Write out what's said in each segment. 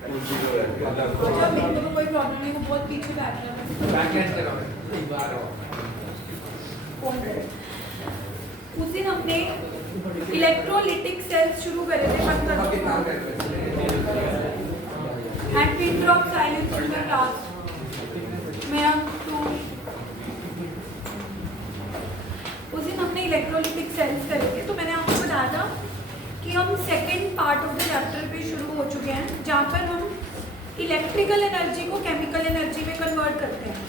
अच्छा मेरे को कोई प्रॉब्लम नहीं, वो बहुत पीछे बैठ रहा है। बैकहैंड से करो एक बार कौन करे? उस दिन हमने इलेक्ट्रोलिटिक सेल्स शुरू करे थे and pin drop silence in the class में हम तो उस दिन हमने इलेक्ट्रोलिटिक सेल्स करे थे। तो मैंने आपको बताया था कि हम second part of the chapter पे शुरू हो चुके हैं, जहाँ पर हम इलेक्ट्रिकल एनर्जी को केमिकल एनर्जी में कन्वर्ट करते हैं।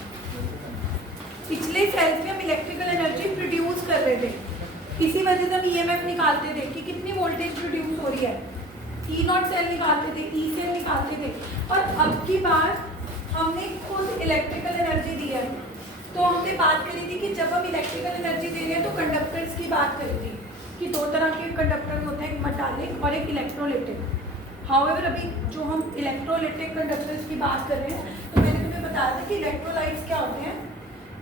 पिछले सेल्स में हम इलेक्ट्रिकल एनर्जी प्रोड्यूस कर रहे थे, इसी वजह से हम ईएमएफ निकालते थे कि कितनी वोल्टेज प्रोड्यूस हो रही है, ई नॉट सेल निकालते थे, ई सेल निकालते थे। और अब की बार हमने खुद इलेक्ट्रिकल एनर्जी दी है। तो हमने बात करी थी कि जब हम इलेक्ट्रिकल एनर्जी दे रहे हैं तो कंडक्टर्स की बात करी थी कि दो तरह के कंडक्टर्स होते हैं, एक मेटालिक और एक इलेक्ट्रोलिटिक। हाउएवर अभी जो हम इलेक्ट्रोलिटिक कंडक्टर्स की बात कर रहे हैं, तो मैंने तुम्हें बताया था कि इलेक्ट्रोलाइट्स क्या होते हैं,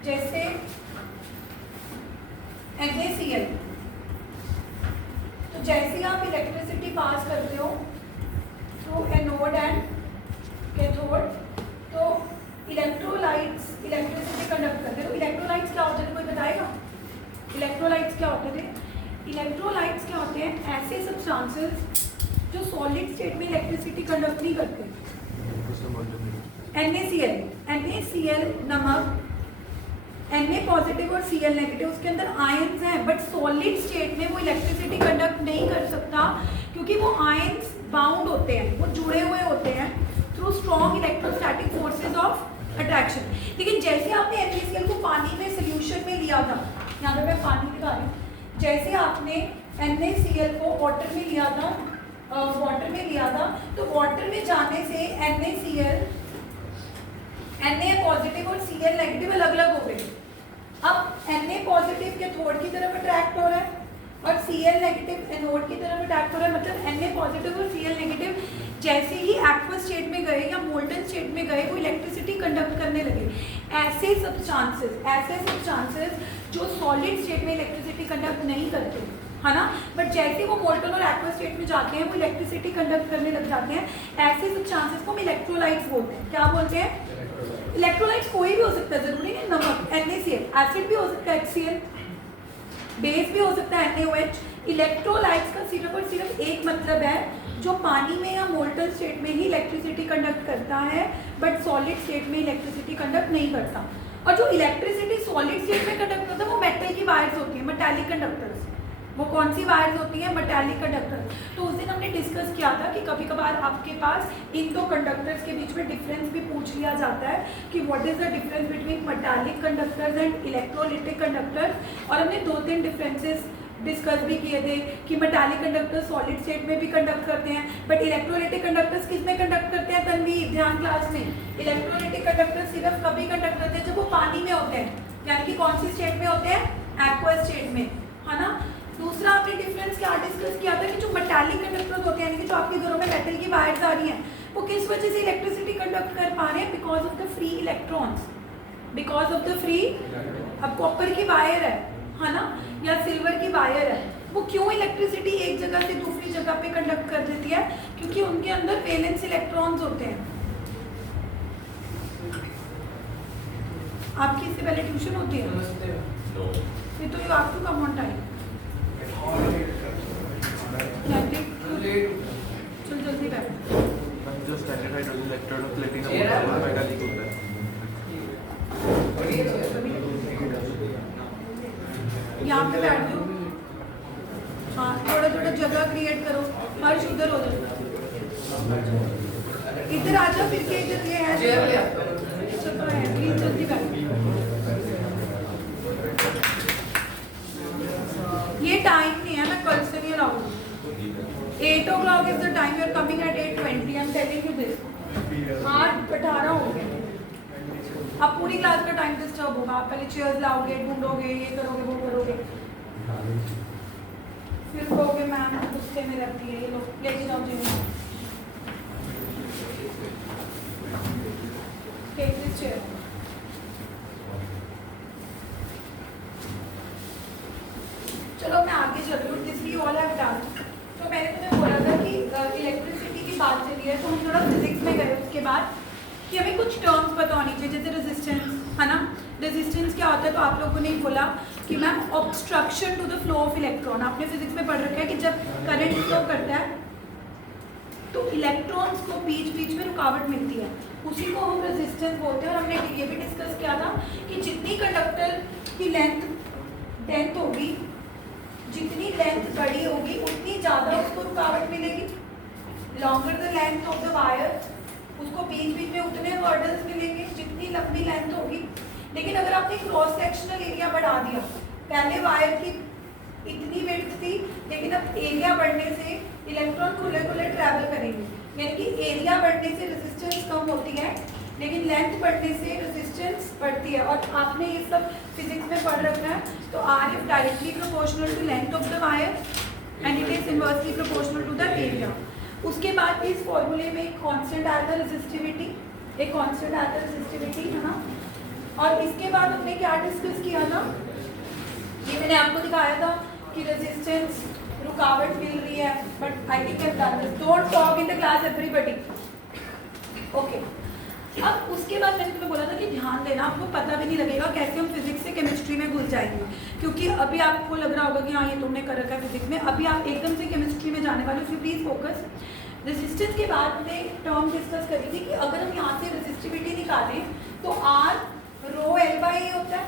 जैसे NaCl। तो जैसे ही आप इलेक्ट्रिसिटी पास करते हो थ्रू एनोड एंड कैथोड, तो इलेक्ट्रोलाइट्स इलेक्ट्रिसिटी कंडक्ट करते हैं। तो इलेक्ट्रोलाइट्स क्या होते थे, कोई बताएगा? इलेक्ट्रोलाइट्स क्या होते थे? इलेक्ट्रोलाइट्स क्या होते हैं? ऐसे सब्सटेंसेस जो सॉलिड स्टेट में इलेक्ट्रिसिटी कंडक्ट नहीं करते। NaCl नमक, Na पॉजिटिव और Cl नेगेटिव, उसके अंदर आयंस हैं, बट सॉलिड स्टेट में वो इलेक्ट्रिसिटी कंडक्ट नहीं कर सकता क्योंकि वो आयंस बाउंड होते हैं, वो जुड़े हुए होते हैं through strong electrostatic forces of attraction. लेकिन जैसे आपने NaCl को पानी में सोल्यूशन में लिया था, यहाँ पे मैं पानी दिखा रही हूँ, जैसे आपने NaCl को वाटर में लिया था, तो वाटर में जाने से NaCl Na पॉजिटिव और Cl नेगेटिव अलग अलग हो गए। अब Na पॉजिटिव कैथोड की तरफ अट्रैक्ट हो रहा है और Cl नेगेटिव एनोड की तरफ अट्रैक्ट हो रहा है। मतलब Na पॉजिटिव और Cl नेगेटिव जैसे ही एक्वस स्टेट में गए या मोल्टन स्टेट में गए, वो इलेक्ट्रिसिटी कंडक्ट करने लगे। ऐसे सब्सटेंसेस जो सॉलिड स्टेट में इलेक्ट्रिसिटी कंडक्ट नहीं करते, है ना, बट जैसे वो मोल्टन और एक्वस स्टेट में जाते हैं वो इलेक्ट्रिसिटी कंडक्ट करने लग जाते हैं। ऐसे सब्सटेंसेस को हम इलेक्ट्रोलाइट्स बोलते हैं। क्या बोलते हैं? इलेक्ट्रोलाइट्स कोई भी हो सकता है, जरूरी नहीं नमक NaCl, एसिड भी हो सकता है HCl, बेस भी हो सकता है NaOH। इलेक्ट्रोलाइट्स का सिर्फ और सिर्फ एक मतलब है, जो पानी में या मोल्टन स्टेट में ही इलेक्ट्रिसिटी कंडक्ट करता है बट सॉलिड स्टेट में इलेक्ट्रिसिटी कंडक्ट नहीं करता। और जो इलेक्ट्रिसिटी सॉलिड स्टेट में कंडक्ट होता है वो मेटल की वायर्स होती है, मेटालिक कंडक्टर्स। वो कौन सी वायर्स होती हैं? Metallic conductor. तो उस दिन हमने डिस्कस किया था कि कभी कभार आपके पास इन दो कंडक्टर्स के बीच में डिफरेंस भी पूछ लिया जाता है कि what is the difference between metallic conductors and electrolytic conductors. और हमने 2-3 डिफरेंसेस डिस्कस भी किए थे कि मेटालिक कंडक्टर्स सॉलिड स्टेट में भी कंडक्ट करते हैं, बट इलेक्ट्रोलिटिक कंडक्टर्स किस में कंडक्ट करते हैं? तनवीर, ध्यान क्लास में। इलेक्ट्रोलिटिक कंडक्टर्स सिर्फ कभी कंडक्ट करते हैं जब वो पानी में होते हैं, यानी कि कौन सी स्टेट में होते हैं? एक्वस स्टेट में, है ना। दूसरा आपने डिफरेंस क्या डिस्कस किया था कि जो मेटालिक कंडक्टर्स होते हैं, यानी कि जो आपके घरों में मेटल की वायर्स आ रही हैं, वो किस वजह से इलेक्ट्रिसिटी कंडक्ट कर पा रहे हैं? Because of the free electrons, because of the free. अब कॉपर की वायर है ना, या सिल्वर की वायर है, वो क्यों इलेक्ट्रिसिटी एक जगह से दूसरी जगह पे कंडक्ट कर देती है? क्योंकि उनके अंदर वैलेंस इलेक्ट्रॉन्स होते हैं। आपकी इससे पहले ट्यूशन होती है? फिर तो you have to come on time. चल जल्दी बैठ। यहाँ पे बैठ जाओ। हाँ, थोड़ा थोड़ा जगह क्रिएट करो। हर्ष उधर हो जाओ, इधर आ जाओ, फिर के इधर ये है चलो है, प्लीज जल्दी बैठ। ये टाइम नहीं है, मैं कल से नहीं लाऊंगी। 8 o'clock is the time. You are coming at 8:20. I am telling you this. 8:18 हो गए। अब पूरी क्लास का टाइम डिस्टर्ब होगा। आप पहले चेयर्स लाओगे, ढूंढोगे, ये करोगे, वो करोगे, फिर कहोगे मैम गुस्से में रहती है। ये लोग लेके जाओ जिन्हें। Take this chair. चलो मैं आगे चल रही हूँ। This we all have done. तो मैंने तुम्हें बोला था कि इलेक्ट्रिसिटी की बात चली है, तो हम थोड़ा फिजिक्स में उसके बाद कि हमें कुछ टर्म्स पता होनी चाहिए, जैसे रेजिस्टेंस, है ना। रेजिस्टेंस क्या होता है, तो आप लोगों ने बोला कि ma'am obstruction to the flow of electron. आपने फिजिक्स में पढ़ रखा है कि जब करंट फ्लो करता है तो इलेक्ट्रॉन्स को बीच बीच में रुकावट मिलती है, उसी को हम रेजिस्टेंस बोलते हैं। और हमने ये भी डिस्कस किया था कि जितनी कंडक्टर की लेंथ होगी, जितनी लेंथ बड़ी होगी उतनी ज़्यादा उसको रुकावट मिलेगी। Longer the length of the wire, उसको बीच बीच में उतने हर्डल्स मिलेंगे जितनी लंबी लेंथ होगी। लेकिन अगर आपने क्रॉस सेक्शनल एरिया बढ़ा दिया, पहले वायर की इतनी विड्थ थी, लेकिन अब एरिया बढ़ने से इलेक्ट्रॉन खुले खुले ट्रैवल करेंगे, यानी कि एरिया बढ़ने से रेजिस्टेंस कम होती है, लेकिन लेंथ बढ़ने से रेजिस्टेंस बढ़ती है। और आपने ये सब फिजिक्स में पढ़ रखा है। तो R is directly proportional to length of the wire and it is inversely proportional to the area. उसके बाद इस फॉर्मूले में एक कांस्टेंट आया था रेजिस्टिविटी, एक कांस्टेंट आया था रेजिस्टिविटी, है ना। और इसके बाद हमने क्या डिस्कस किया था, ये मैंने आपको दिखाया था कि रेजिस्टेंस रुकावट मिल रही है, but I think don't talk in the class everybody, okay. अब उसके बाद मैंने तुम्हें बोला था कि ध्यान देना, आपको पता भी नहीं लगेगा कैसे हम फिजिक्स से केमिस्ट्री में घुस जाएंगे, क्योंकि अभी आपको लग रहा होगा कि हाँ ये तुमने कर रखा है फिजिक्स में, अभी आप एकदम से केमिस्ट्री में जाने वाले हो, प्लीज फोकस। रेजिस्टेंस के बाद हमने टर्म डिस्कस करी थी कि अगर हम यहाँ से रेजिस्टिविटी निकालें तो आर रो एल बाई ए होता है,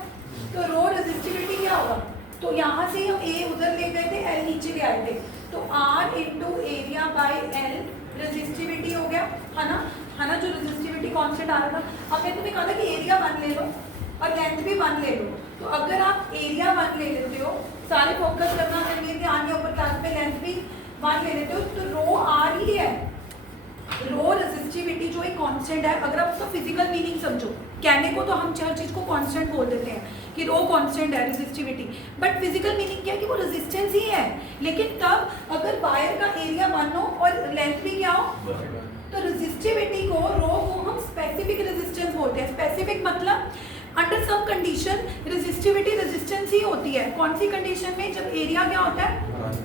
तो रो रेजिस्टिविटी क्या होगा, तो यहाँ से हम ए उधर ले गए थे, एल नीचे ले आए थे, तो R into area by L resistivity हो गया, है ना, है ना, जो रेजिस्टिविटी कांस्टेंट आ रहा था। अब मैं तुम्हें कहा था कि एरिया 1 ले लो और लेंथ भी 1 ले लो, तो अगर आप एरिया 1 ले लेते हो, सारे फोकस करना चाहिए ध्यान के ऊपर, क्लास में लेंथ भी 1 ले लेते हो, तो रो आर ही है, रो रेजिस्टिविटी जो एक कांस्टेंट है। अगर आप उसका फिजिकल मीनिंग समझो, कहने को तो हम हर चीज़ को कांस्टेंट बोल देते हैं कि रो कांस्टेंट है रेजिस्टिविटी, बट फिजिकल मीनिंग क्या है कि वो रेजिस्टेंस ही है। लेकिन तब अगर वायर का एरिया 1 हो और लेंथ भी क्या हो, तो रेजिस्टिविटी को, रो को हम स्पेसिफिक रेजिस्टेंस बोलते हैं। स्पेसिफिक मतलब under some condition resistivity resistance ही होती है। कौन सी कंडीशन में, जब एरिया क्या होता है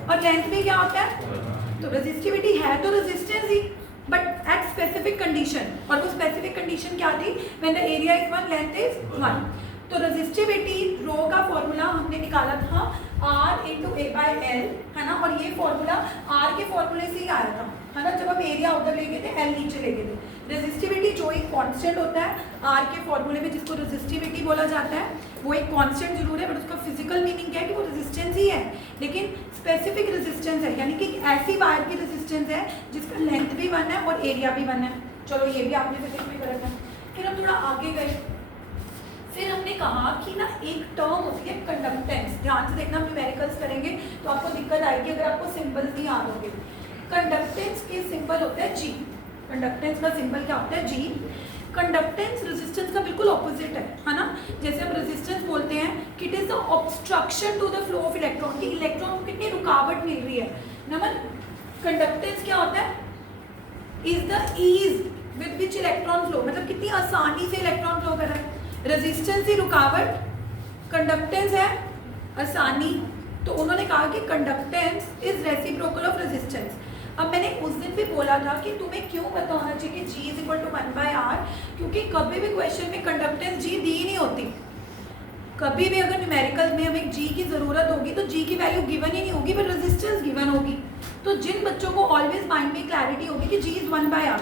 और लेंथ भी क्या होता है, तो रेजिस्टिविटी है तो resistance he, but at specific condition. और वो स्पेसिफिक कंडीशन क्या थी, when the area is 1 length is 1। तो रेजिस्टिविटी रो का फॉर्मूला हमने निकाला था R into A by L, है ना, और ये फॉर्मूला R के फॉर्मूले से ही आया था, है ना, जब हम एरिया उधर ले गए थे, एल नीचे ले गए थे। रेजिस्टिविटी जो एक कांस्टेंट होता है R के फॉर्मूले में, जिसको रेजिस्टिविटी बोला जाता है, वो एक कांस्टेंट जरूर है, बट उसका फिजिकल मीनिंग क्या है कि वो रेजिस्टेंस ही है, लेकिन स्पेसिफिक रेजिस्टेंस है, यानी कि ऐसी वायर की रेजिस्टेंस है जिसका लेंथ भी 1 है और एरिया भी 1 है। चलो ये भी आपने फिजिक्स में करा था। फिर हम थोड़ा आगे गए, फिर हमने कहा कि ना एक टर्म होती है कंडक्टेंस। ध्यान से देखना, हम न्यूमेरिकल्स करेंगे तो आपको दिक्कत आएगी अगर आपको सिंबल्स नहीं याद होंगे। कंडक्टेंस के सिंबल होता है जी, कंडक्टेंस का सिंबल क्या होता है, जी। कंडक्टेंस रेजिस्टेंस का बिल्कुल ऑपोजिट है ना। जैसे हम रेजिस्टेंस बोलते हैं कि it is the obstruction to the flow of electron, कि इलेक्ट्रॉन को कितनी रुकावट मिल रही है। नंबर कंडक्टेंस क्या होता है, is the ease with which electron flow, मतलब कितनी आसानी से इलेक्ट्रॉन फ्लो कर रहा है। रेजिस्टेंस ही रुकावट, कंडक्टेंस है आसानी, तो उन्होंने कहा कि conductance is reciprocal of resistance. अब मैंने उस दिन भी बोला था कि तुम्हें क्यों पता होना चाहिए कि G is equal to 1/r, क्योंकि कभी भी क्वेश्चन में कंडक्टेंस G दी ही नहीं होती। कभी भी अगर न्यूमेरिकल में हमें G की ज़रूरत होगी तो G की वैल्यू गिवन ही नहीं होगी, पर रेजिस्टेंस गिवन होगी। तो जिन बच्चों को ऑलवेज माइंड में क्लैरिटी होगी कि G is 1/r,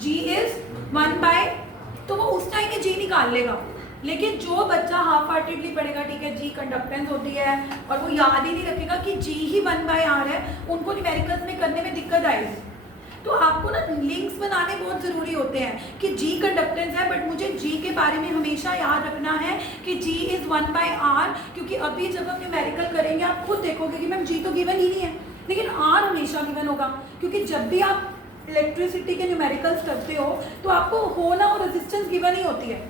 G is 1/, तो वो उस टाइम में G निकाल लेगा। लेकिन जो बच्चा हाफ हार्टेडली पढ़ेगा, ठीक है G कंडक्टेंस होती है, और वो याद ही नहीं रखेगा कि G ही 1/r है, उनको न्यूमेरिकल्स में करने में दिक्कत आएगी। तो आपको ना लिंक्स बनाने बहुत ज़रूरी होते हैं कि G कंडक्टेंस है, बट मुझे G के बारे में हमेशा याद रखना है कि G इज़ 1/r, क्योंकि अभी जब हम न्यूमेरिकल करेंगे आप खुद देखोगे कि मैम G तो गिवन ही नहीं है, लेकिन R हमेशा गिवन होगा। क्योंकि जब भी आप इलेक्ट्रिसिटी के न्यूमेरिकल्स करते हो तो आपको हो ना हो रेजिस्टेंस गिवन ही होती है,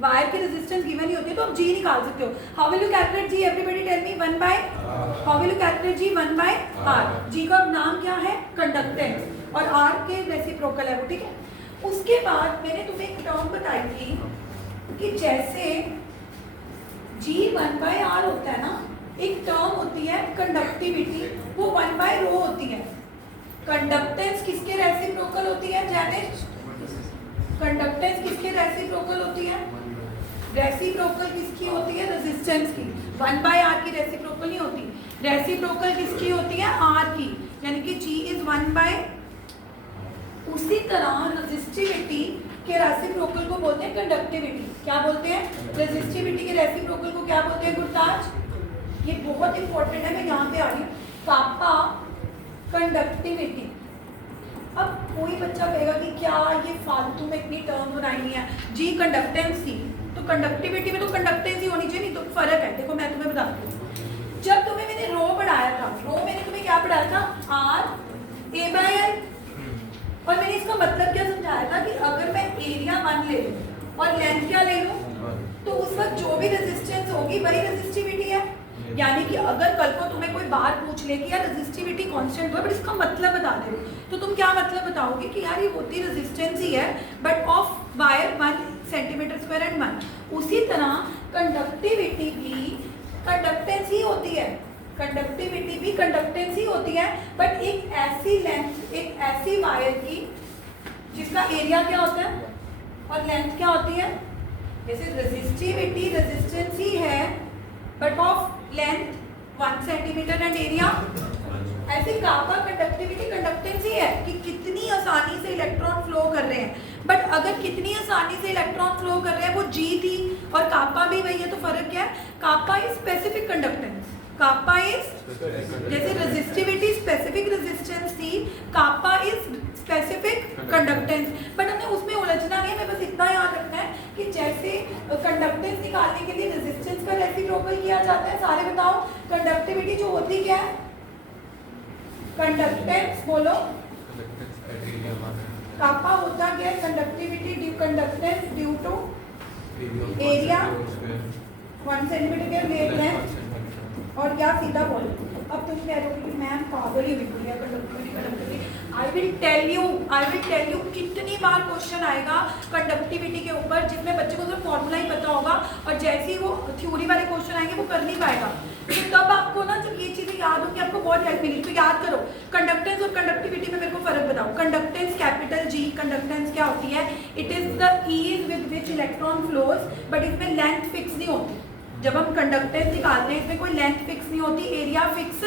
वायर की रेजिस्टेंस गिवन ही होती है, तो आप G निकाल सकते हो। How will you calculate G, everybody tell me, 1/, how will you calculate G, 1/r। G का नाम क्या है, कंडक्टेंस, और R के रेसिप्रोकल है वो, ठीक है। उसके बाद मैंने तुम्हें एक टर्म बताई थी कि जैसे G 1/r होता है ना, एक टर्म होती है कंडक्टिविटी, वो 1/ρ होती है। कंडक्टेंस किसके रेसिप्रोकल होती है, जैनिश, कंडक्टेंस किसके रेसिप्रोकल होती है? रेसिप्रोकल किसकी होती है? रेजिस्टेंस की। 1/r की रेसिप्रोकल नहीं होती, रेसिप्रोकल किसकी होती है? r की, यानी कि G इज 1/। उसी तरह रेजिस्टिविटी के रेसिप्रोकल को बोलते हैं कंडक्टिविटी। क्या बोलते हैं? रेजिस्टिविटी के रेसिप्रोकल को क्या बोलते हैं गुरताज? ये बहुत इंपॉर्टेंट है, मैं यहाँ पे आ रही हूँ। कापा कंडक्टिविटी। अब कोई बच्चा कहेगा कि क्या ये फालतू में इतनी टर्म बनाई है जी, कंडक्टेंस थी तो कंडक्टिविटी में तो कंडक्टेंस ही होनी चाहिए, नहीं तो फर्क है। देखो मैं तुम्हें बताती हूँ, जब तुम्हें मैंने रो पढ़ाया था, रो मैंने तुम्हें क्या पढ़ाया था? R/A/L। और मैंने इसका मतलब क्या समझाया था कि अगर मैं एरिया 1 ले लूँ और लेंथ क्या ले लूँ, तो उस वक्त जो भी रेजिस्टेंस होगी वही रेजिस्टिविटी है। यानी कि अगर कल को तुम्हें कोई बात पूछ ले कि यार रेजिस्टिविटी कांस्टेंट है, बट इसका मतलब बता दे, तो तुम क्या मतलब बताओगे कि यार ये होती रेजिस्टेंस ही है but of wire 1 cm² and 1। उसी तरह कंडक्टिविटी भी कंडक्टेंस ही होती है, कंडक्टिविटी भी कंडक्टेंस ही होती है, बट एक ऐसी लेंथ, एक ऐसी वायर की जिसका एरिया क्या होता है और लेंथ क्या होती है। जैसे रेजिस्टिविटी रेजिस्टेंस ही है but of length 1 cm and area, ऐसे कापा कंडक्टिविटी कंडक्टेंस ही है कि कितनी आसानी से इलेक्ट्रॉन फ्लो कर रहे हैं। बट अगर कितनी आसानी से इलेक्ट्रॉन फ्लो कर रहे हैं वो G थी और कापा भी वही है, तो फर्क क्या है? Kappa is specific conductance, kappa is, जैसे रेजिस्टिविटी स्पेसिफिक रेजिस्टेंस थी, kappa is specific conductance. But हमें उसमें उलझना नहीं है, हमें बस इतना याद रखना है कि जैसे कंडक्टेंस निकालने के लिए रेजिस्टेंस का रेसिप्रोकल किया जाता है। सारे बताओ, कंडक्टिविटी जो होती क्या है? कंडक्टेंस बोलो, कापा होता क्या है? Conductivity due conductance due to area 1 cm के वेवलेंथ, और क्या सीधा बोलो। अब तुम कह रहे हो कि मैम पागल ही बिल्कुल है conductivity conductivity. I will tell you कितनी बार क्वेश्चन आएगा कंडक्टिविटी के ऊपर जिसमें बच्चे को सिर्फ फॉर्मूला ही पता होगा, और जैसे ही वो थ्योरी वाले क्वेश्चन आएंगे वो कर नहीं पाएगा। तो तब आपको ना जब ये चीज़ें याद होंगी आपको बहुत हेल्प मिलेगी। तो याद करो, कंडक्टेंस और कंडक्टिविटी में मेरे को फर्क बताओ। कंडक्टेंस कैपिटल G कंडक्टेंस क्या होती है? It is the ease with which electron flows, but इसमें लेंथ फिक्स नहीं होती। जब हम कंडक्टेंस निकालते हैं इसमें कोई लेंथ फिक्स नहीं होती, एरिया फिक्स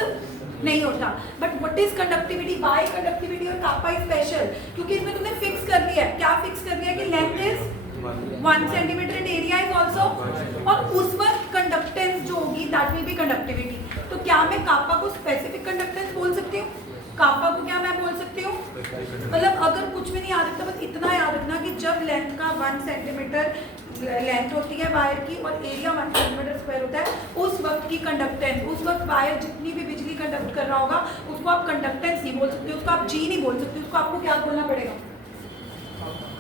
नहीं होता। But what is conductivity? By conductivity और कापा इज स्पेशल, क्योंकि इसमें तुमने फिक्स कर दिया है। क्या फिक्स कर दिया? कि length is 1 cm and area is also, और उस वक्त कंडक्टेंस जो होगी दैट विल बी कंडक्टिविटी। तो क्या मैं कापा को स्पेसिफिक कंडक्टेंस बोल सकती हूँ? कापा को क्या मैं बोल सकती हूँ? मतलब अगर कुछ भी नहीं याद रखता, बस इतना याद रखना कि जब लेंथ का 1 cm लेंथ होती है वायर की और एरिया 1 cm² होता है, उस वक्त की कंडक्टेंस, उस वक्त वायर जितनी भी बिजली कंडक्ट कर रहा होगा उसको आप कंडक्टेंस नहीं बोल सकते, उसको आप G नहीं बोल सकते, उसको आपको क्या बोलना पड़ेगा?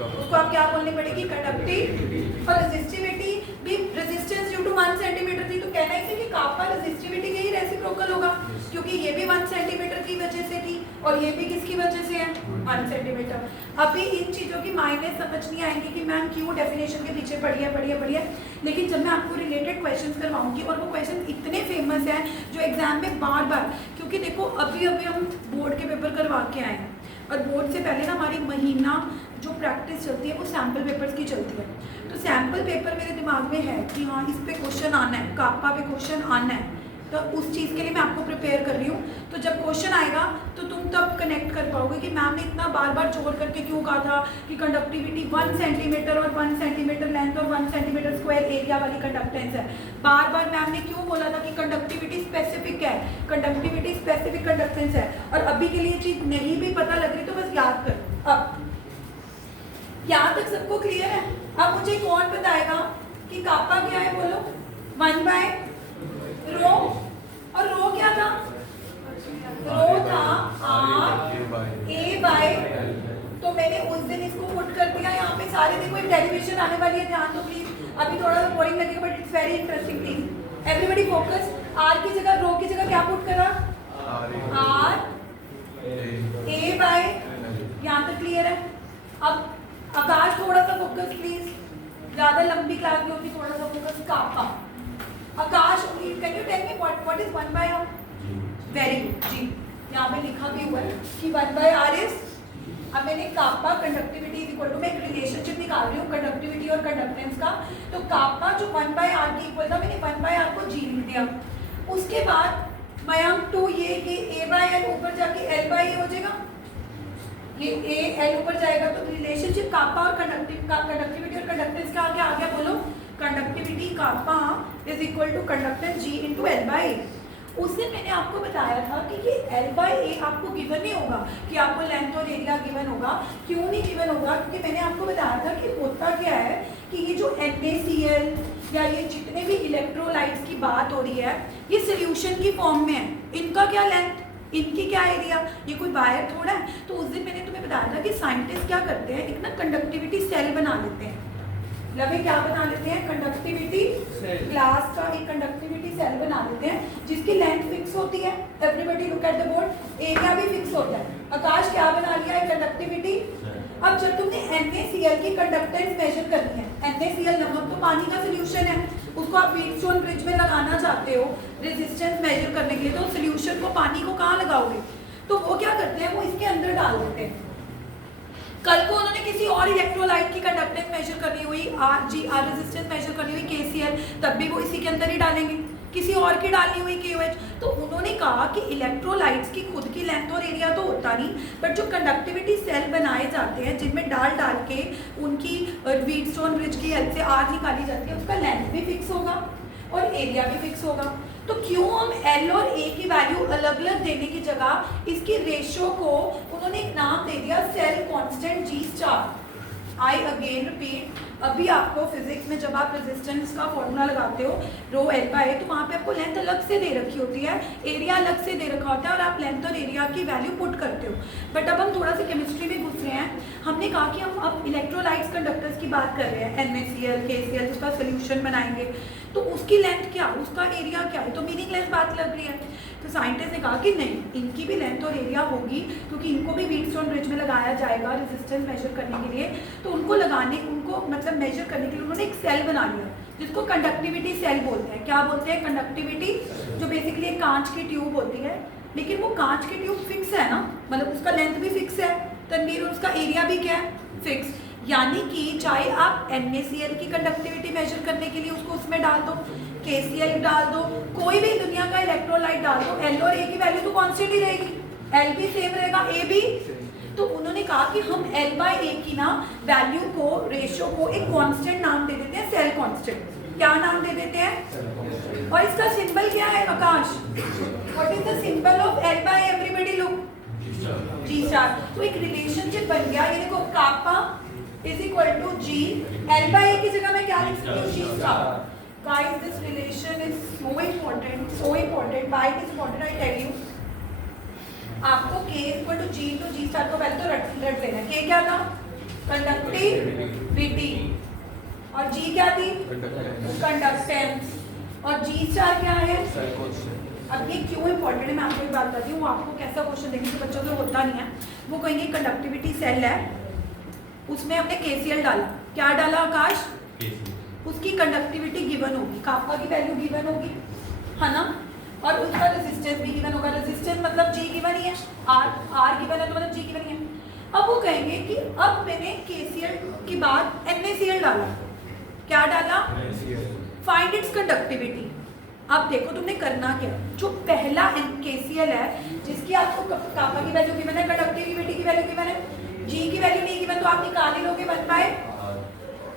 उसको आप क्या बोलनी पड़ेगी? कंडक्टिव। और रेजिस्टिविटी भी रेजिस्टेंस ड्यू टू 1 cm थी, तो कहना ही कि कापा रेजिस्टिविटी के ही रेसिप्रोकल होगा, क्योंकि ये भी 1 cm की वजह से थी और ये भी किसकी वजह से है? 1 cm। अभी इन चीज़ों की मायने समझ नहीं आएंगी कि मैम क्यों डेफिनेशन के पीछे पढ़ी है, लेकिन जब मैं आपको रिलेटेड क्वेश्चंस करवाऊंगी और वो क्वेश्चन इतने फेमस हैं जो एग्जाम में बार बार, क्योंकि देखो अभी हम बोर्ड के पेपर करवा के आए हैं और बोर्ड से पहले ना हमारी महीना जो प्रैक्टिस चलती है वो सैम्पल पेपर्स की चलती है। तो सैम्पल पेपर मेरे दिमाग में है कि हाँ इस पे क्वेश्चन आना है, कापा पे क्वेश्चन आना है, तो उस चीज़ के लिए मैं आपको प्रिपेयर कर रही हूँ। तो जब क्वेश्चन आएगा तो तुम तब कनेक्ट कर पाओगे कि मैम ने इतना बार बार जोड़ करके क्यों कहा था कि कंडक्टिविटी 1 cm और 1 cm लेंथ और 1 cm² एरिया वाली कंडक्टेंस है। बार बार मैम ने क्यों बोला था कि कंडक्टिविटी स्पेसिफिक है, कंडक्टिविटी स्पेसिफिक कंडक्टेंस है। और अभी के लिए चीज़ नहीं भी पता लग रही तो बस याद कर। अब यहाँ तक सबको क्लियर है? अब मुझे कौन बताएगा कि कापा क्या है? बोलो। 1/ρ, और रो क्या था? रो था R/A/L। तो मैंने उस दिन इसको पुट कर दिया यहाँ पे। सारे देखो एक डेरिवेशन आने वाली है, ध्यान दो प्लीज। अभी थोड़ा सा बोरिंग लगेगा but it's very interesting thing. Everybody focus. R की जगह रो की जगह क्या पुट करा? R/A/L। यहाँ तक क्लियर है? अब आकाश थोड़ा सा फोकस प्लीज, ज्यादा लंबी क्लास में होती, थोड़ा सा focus. Kappa, Akash can you tell me what is 1/r? Very good जी, यहाँ पे लिखा भी हुआ है कि 1/r इज। अब मैंने कापा कंडक्टिविटी इज इक्वल टू, मैं एक रिलेशनशिप निकाल रही हूँ कंडक्टिविटी और कंडक्टेंस का, तो कापा जो 1/r के इक्वल था, मैंने 1/r को g लिख दिया। उसके बाद मयंक टू ये a/l ऊपर जाके l/a हो जाएगा, ये a l ऊपर जाएगा, तो रिलेशनशिप कापा और कंडक्टिविटी और कंडक्टेंस का आगे आ गया, बोलो conductivity kappa is equal to conductance g into l/a। उस दिन मैंने आपको बताया था कि ये l/a आपको गिवन नहीं होगा कि आपको लेंथ और एरिया गिवन होगा। क्यों नहीं गिवन होगा? क्योंकि मैंने आपको बताया था कि होता क्या है कि ये जो NaCl या ये जितने भी इलेक्ट्रोलाइट्स की बात हो रही है, ये सोल्यूशन की फॉर्म में है। इनका क्या लेंथ, इनकी क्या एरिया, ये कोई वायर थोड़ा है। तो उस दिन मैंने तुम्हें बताया था कि साइंटिस्ट क्या करते हैं, एक ना कंडक्टिविटी सेल बना लेते हैं। लगे क्या बना लेते हैं? कंडक्टिविटी ग्लास का एक कंडक्टिविटी सेल बना लेते हैं जिसकी लेंथ फिक्स होती है। Everybody look at the board, area भी फिक्स होता है। आकाश क्या बना लिया है? कंडक्टिविटी। अब जब तुमने NaCl की कंडक्टेंस मेजर करनी है, NaCl नमक तो पानी का सोल्यूशन है, उसको आप व्हीटस्टोन ब्रिज में लगाना चाहते हो रेजिस्टेंस मेजर करने के लिए, तो सोल्यूशन को पानी को कहाँ लगाओगे? तो वो क्या करते हैं, वो इसके अंदर डाल देते हैं। कल को उन्होंने किसी और इलेक्ट्रोलाइट की कंडक्टेंस मेजर करनी हुई, आर रेजिस्टेंस मेजर करनी हुई KCl, तब भी वो इसी के अंदर ही डालेंगे। किसी और की डालनी हुई KOH, तो उन्होंने कहा कि इलेक्ट्रोलाइट्स की खुद की लेंथ और एरिया तो होता नहीं, बट जो कंडक्टिविटी सेल बनाए जाते हैं जिनमें डाल डाल के उनकी व्हीटस्टोन ब्रिज की हेल्प से आर निकाली जाती है, उसका लेंथ भी फिक्स होगा और एरिया भी फिक्स होगा। तो क्यों हम L और A की वैल्यू अलग अलग देने की जगह इसकी रेशियो को उन्होंने एक नाम दे दिया cell constant G*। I again repeat, अभी आपको फिजिक्स में जब आप रेजिस्टेंस का फॉर्मूला लगाते हो ρL/A, तो वहाँ पे आपको लेंथ अलग से दे रखी होती है, एरिया अलग से दे रखा होता है और आप लेंथ और एरिया की वैल्यू पुट करते हो। बट अब हम थोड़ा सा केमिस्ट्री में घुस रहे हैं। हमने कहा कि हम अब इलेक्ट्रोलाइट्स कंडक्टर्स की बात कर रहे हैं, NaCl KCl, उसका सोल्यूशन बनाएंगे, तो उसकी लेंथ क्या, उसका एरिया क्या है, तो मीनिंगलेस बात लग रही है। तो साइंटिस्ट ने कहा कि नहीं, इनकी भी लेंथ और एरिया होगी, क्योंकि इनको भी व्हीटस्टोन ब्रिज में लगाया जाएगा रेजिस्टेंस मेजर करने के लिए। तो उनको मतलब मेजर करने के लिए उन्होंने एक सेल बना लिया जिसको कंडक्टिविटी सेल बोलते हैं। क्या बोलते हैं? कंडक्टिविटी, जो बेसिकली एक कांच की ट्यूब होती है, लेकिन वो कांच की ट्यूब फिक्स है ना, मतलब उसका लेंथ भी फिक्स है तनवीर, उसका एरिया भी क्या है? फिक्स। यानी कि चाहे आप NaCl की कंडक्टिविटी मेजर करने के लिए उसको उसमें डाल दो, KCl डाल दो, कोई भी दुनिया का इलेक्ट्रोलाइट डाल दो, L और A की वैल्यू तो कांस्टेंट ही रहेगी, L भी सेम रहेगा, A भी। तो उन्होंने कहा कि हम L/A की ना वैल्यू को, रेशियो को एक कांस्टेंट नाम दे देते हैं, सेल कांस्टेंट। क्या नाम दे देते हैं? और इसका सिंबल क्या है Akash? What is the symbol of L/A? Everybody look, G*। तो एक रिलेशनशिप बन गया, ये देखो kappa is equal to G, L/A की जगह मैं क्या लिख सकती हूँ? G*। Guys, this relation is so important. Why it is important? I tell you. आपको K equal to G to G star को पहले तो रट लेना। K क्या था? कंडक्टिविटी, और G क्या थी? कंडक्टेंस, और G स्टार क्या है? अब ये क्यों इम्पोर्टेंट है मैं आपको एक बात बताती हूँ। आपको कैसा क्वेश्चन देंगे तो बच्चों को होता नहीं है, वो कहेंगे कंडक्टिविटी सेल है, उसमें हमने KCl डाला, क्या डाला आकाश? उसकी कंडक्टिविटी गिवन होगी, कापा की वैल्यू गिवन होगी, है ना, और उसका रेजिस्टेंस भी गिवन होगा। रेजिस्टेंस मतलब G गिवन ही है, R गिवन है तो मतलब G गिवन ही है। अब वो कहेंगे कि अब मैंने KCl की बाद NaCl डाला, क्या डाला? Find its conductivity. अब देखो तुमने करना क्या, जो पहला KCl है जिसकी आपको कापा की वैल्यू गिवन है, कंडक्टिविटी की वैल्यू गिवन है, G की वैल्यू नहीं गिवन, तो आप निकाल ही लोगे 1/,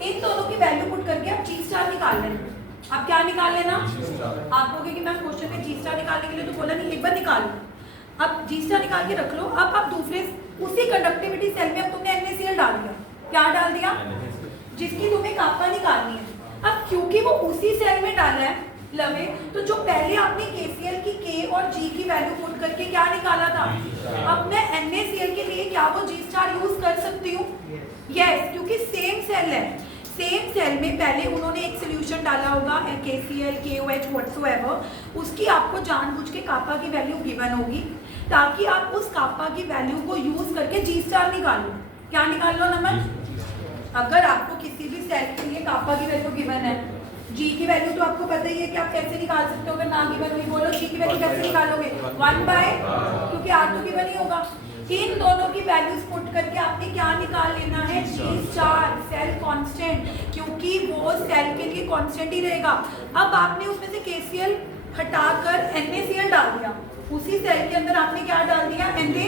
इन दोनों की वैल्यू पुट करके आप G* निकाल लेना। आप क्या निकाल लेना? आप कहोगे कि मैम क्वेश्चन में G* निकालने के लिए तो बोला नहीं, एक बार निकाल लो। अब G* निकाल के रख लो। अब आप दूसरे उसी कंडक्टिविटी सेल में अब तुमने NaCl डाल दिया, क्या डाल दिया? जिसकी तुम्हें कापा निकालनी है। अब क्योंकि वो उसी सेल में डाला है लवे, तो जो पहले आपने KCl की K और G की वैल्यू पुट करके क्या निकाला था, अब मैं NaCl के लिए क्या वो G* यूज कर सकती हूँ? यस, क्योंकि सेम सेल है, सेम सेल में पहले उन्होंने एक सोल्यूशन डाला होगा, KCl KOH व्हाटसोएवर, उसकी आपको जानबूझ के कापा की वैल्यू गिवन होगी, ताकि आप उस कापा की वैल्यू को यूज करके G* निकालो। क्या निकाल लो नमन? अगर आपको किसी भी सेल के लिए कापा की वैल्यू गिवन है, G की वैल्यू तो आपको पता ही है कि आप कैसे निकाल सकते हो, अगर ना गिवन हुई बोलो G की वैल्यू कैसे निकालोगे? 1/, क्योंकि R तो गिवन ही होगा। इन दोनों की वैल्यूज पुट करके आपने क्या निकाल लेना है? G*, सेल कांस्टेंट, क्योंकि वो सेल के लिए कांस्टेंट ही रहेगा। अब आपने उसमें से KCl हटाकर NaCl डाल दिया, उसी सेल के अंदर आपने क्या डाल दिया, Na,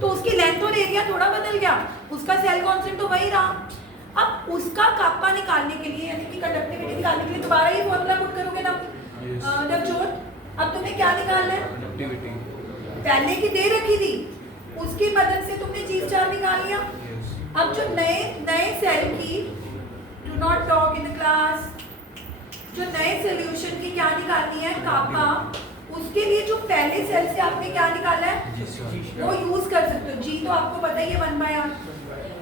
तो उसकी लेंथ और एरिया थोड़ा बदल गया, उसका सेल कांस्टेंट तो वही रहा। अब उसका कापा निकालने के लिए यानी कि कंडक्टिविटी निकालने के लिए दोबारा ये फॉर्मूला पुट करोगे ना नवजोत। अब तुम्हें क्या निकालना है, कंडक्टिविटी पहले की दे रखी थी उसकी मदद से तुमने G* निकाल लिया। अब जो नए सेल की, do not talk in the class, जो नए सॉल्यूशन की क्या निकालनी है, कापा, उसके लिए जो पहले सेल से आपने क्या निकाला है वो यूज कर सकते हो। G तो आपको पता ही है 1/r।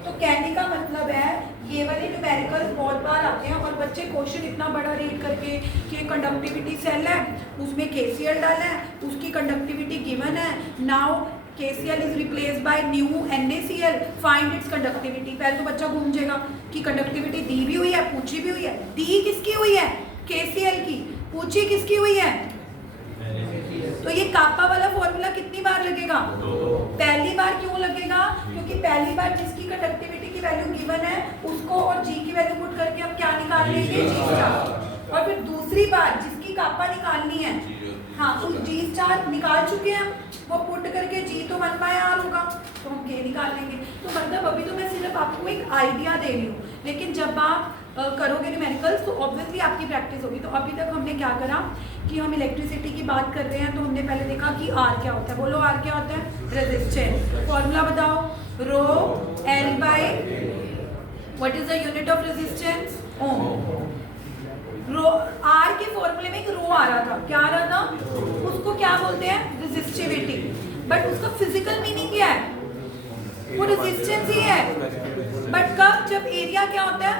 तो कहने का मतलब है ये वाले न्यूमेरिकल्स बहुत बार आते हैं और बच्चे क्वेश्चन इतना बड़ा रीड करके कि कंडक्टिविटी सेल है, उसमें KCl डाला है, उसकी कंडक्टिविटी गिवन है, now KCl is replaced by new NaCl, find its conductivity. पहले तो बच्चा घूम जाएगा कि कंडक्टिविटी दी भी हुई है, पूछी भी हुई है। दी किसकी हुई है, KCl की, पूछी किसकी हुई है। तो ये कापा वाला फॉर्मूला कितनी बार लगेगा, पहली बार। क्यों लगेगा, क्योंकि पहली बार जिसकी कंडक्टिविटी की वैल्यू गिवन है उसको और G की वैल्यू पुट करके हम क्या निकाल लेंगे, G*, और फिर दूसरी बार जिसकी कापा निकालनी है, हाँ, उस G* निकाल चुके हैं हम, वो पुट करके G तो 1/r होगा, तो हम K निकाल लेंगे। तो मतलब अभी तो मैं सिर्फ आपको एक आइडिया दे रही हूँ, लेकिन जब आप करोगे न्यूमेरिकल्स तो ऑब्वियसली आपकी प्रैक्टिस होगी। तो अभी तक हमने क्या करा कि हम इलेक्ट्रिसिटी की बात कर रहे हैं, तो हमने पहले देखा कि R क्या होता है। बोलो R क्या होता है, रेजिस्टेंस। फॉर्मूला बताओ, rho L by what is the unit of resistance, ohm. Rho R के फॉर्मूले में एक रो आ रहा था, क्या आ रहा था, उसको क्या बोलते हैं, रेजिस्टिविटी। बट उसका फिजिकल मीनिंग क्या है, वो रेजिस्टेंस ही है। बट कब, जब एरिया क्या होता है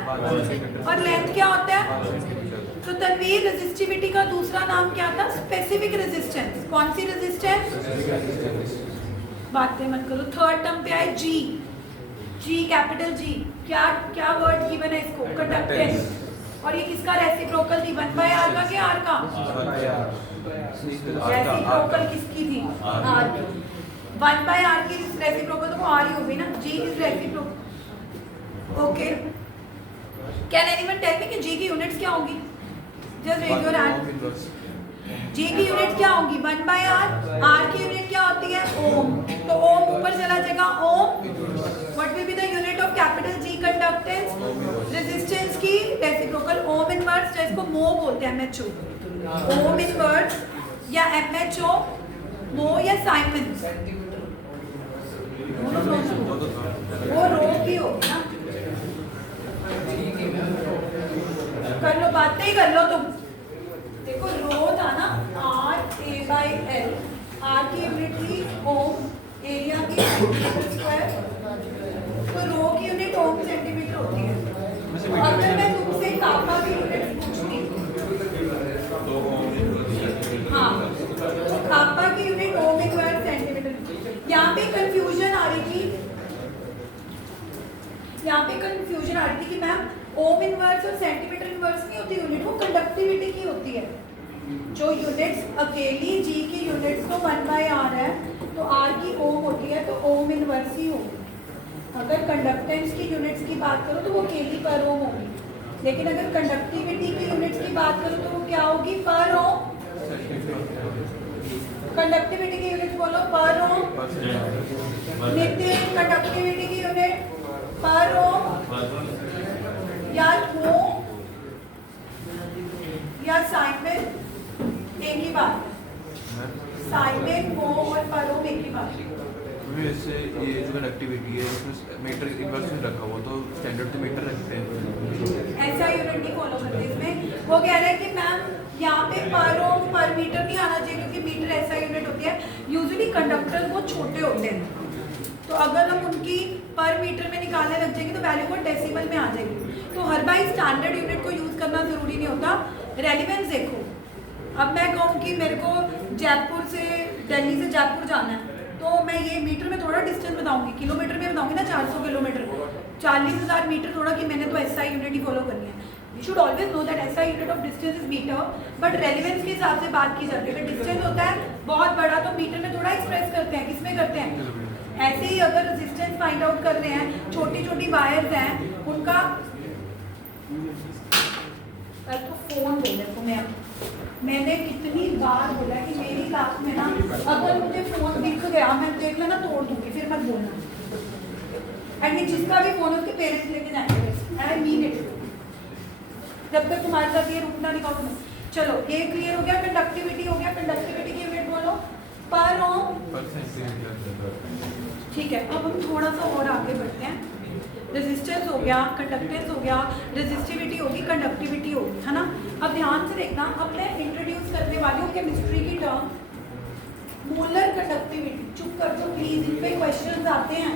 और लेंथ क्या होता है। तो तनवीर, रेजिस्टिविटी का दूसरा नाम क्या था, स्पेसिफिक रेजिस्टेंस। कौन सी रेजिस्टेंस, बातें मत करो। थर्ड टर्म पे आए G, कैपिटल G, क्या क्या वर्ड गिवन है इसको, कंडक्टेंस। और ये किसका रेसिप्रोकल थी, 1/r का क्या R का, रेसिप्रोकल किसकी थी, R की। 1/r की रेसिप्रोकल तो वो R ही होगी ना, G is reciprocal. Okay, can anyone tell me कि G की यूनिट्स क्या होंगी, just raise your hand. G की यूनिट क्या होगी, 1/r, R की यूनिट क्या होती है, ओम। तो ओम ऊपर चला जाएगा, ohm. What will be the unit of capital G conductance, resistance की रेसिप्रोकल, ओम इनवर्स, जिसको मो बोलते हैं, MHO, ओम इनवर्स या MHO, मो या साइमंस, वो रो की होगी ना। कर लो, बातें ही कर लो तुम। देखो रो था ना, RA/L, R की यूनिट थी ओम, एरिया की सेंटीमीटर स्क्वायर, तो रो की यूनिट ओम सेंटीमीटर होती है। अगर मैं तुमसे कापा की यूनिट पूछती, हाँ, तो कापा की यूनिट ओम इनवर्स सेंटीमीटर। यहाँ पे कंफ्यूजन आ रही थी, कि मैम ओम इनवर्स और सेंटीमीटर इनवर्स नहीं होती यूनिट, वो कंडक्टिविटी की होती है। जो यूनिट्स अकेली G की यूनिट्स तो 1/r है, तो R की ओम होती है, तो ओम इनवर्स ही होगी। अगर कंडक्टेंस की यूनिट्स की बात करो तो वो अकेली पर ओम होगी, लेकिन अगर कंडक्टिविटी की यूनिट्स की बात करो तो वो क्या होगी, पर ओम। कंडक्टिविटी की यूनिट बोलो, पर ओम। नितिन, कंडक्टिविटी की यूनिट पर ओम या ओम या साइमन, एक ही बात, साइमन, ओम और पर ओम एक ही बात। वैसे ये जो कंडक्टिविटी है इसमें मीटर इनवर्स में रखा हुआ, तो स्टैंडर्ड तो मीटर रखते हैं, ऐसा यूनिट नहीं फॉलो करते इसमें। वो कह रहे हैं कि मैम यहाँ पे पर ओम पर मीटर नहीं आना चाहिए, क्योंकि मीटर ऐसा यूनिट होती है, यूजुअली कंडक्टर बहुत छोटे होते हैं, तो अगर हम उनकी पर मीटर में निकालने लग जाएंगे तो वैल्यू वो डेसिमल में आ जाएगी। तो हर बार स्टैंडर्ड यूनिट को यूज करना जरूरी नहीं होता। रेलिवेंस देखो, अब मैं कहूँ कि मेरे को जयपुर से, दिल्ली से जयपुर जाना है, तो मैं ये मीटर में थोड़ा डिस्टेंस बताऊंगी, किलोमीटर में बताऊंगी ना, 400 किलोमीटर, 40,000 मीटर, थोड़ा कि मैंने तो ऐसा यूनिट ही फॉलो करनी है। You should always know that ऐसा unit of distance is metre, but relevance के हिसाब से बात की जाती है। अगर डिस्टेंस होता है बहुत बड़ा तो मीटर में थोड़ा एक्सप्रेस करते हैं, किसमें करते हैं, ऐसे ही। अगर रेजिस्टेंस फाइंड आउट कर रहे हैं, छोटी छोटी वायर्स हैं, उनका बोल देखो मैंने कितनी बार बोला कि मेरी क्लास में ना अगर मुझे फोन दिख गया मैं देख लेना तोड़ दूंगी, फिर मत बोलना। एंड जिसका भी फोन है उसके पेरेंट्स लेके जाएंगे, आई मीन इट। जब तक तुम्हारे साथ ये रुकना नहीं कहूँ। चलो ये क्लियर हो गया, कंडक्टिविटी हो गया। कंडक्टिविटी की यूनिट बोलो पर ओम। ठीक है, अब हम थोड़ा सा और आगे बढ़ते हैं। रेजिस्टेंस हो गया, कंडक्टेंस हो गया, रेजिस्टिविटी होगी, कंडक्टिविटी होगी, है ना। अब ध्यान से देखना, अब मैं इंट्रोड्यूस करने वाली हूँ केमिस्ट्री की टर्म मोलर कंडक्टिविटी। चुप कर दो प्लीज, इन पे क्वेश्चंस आते हैं।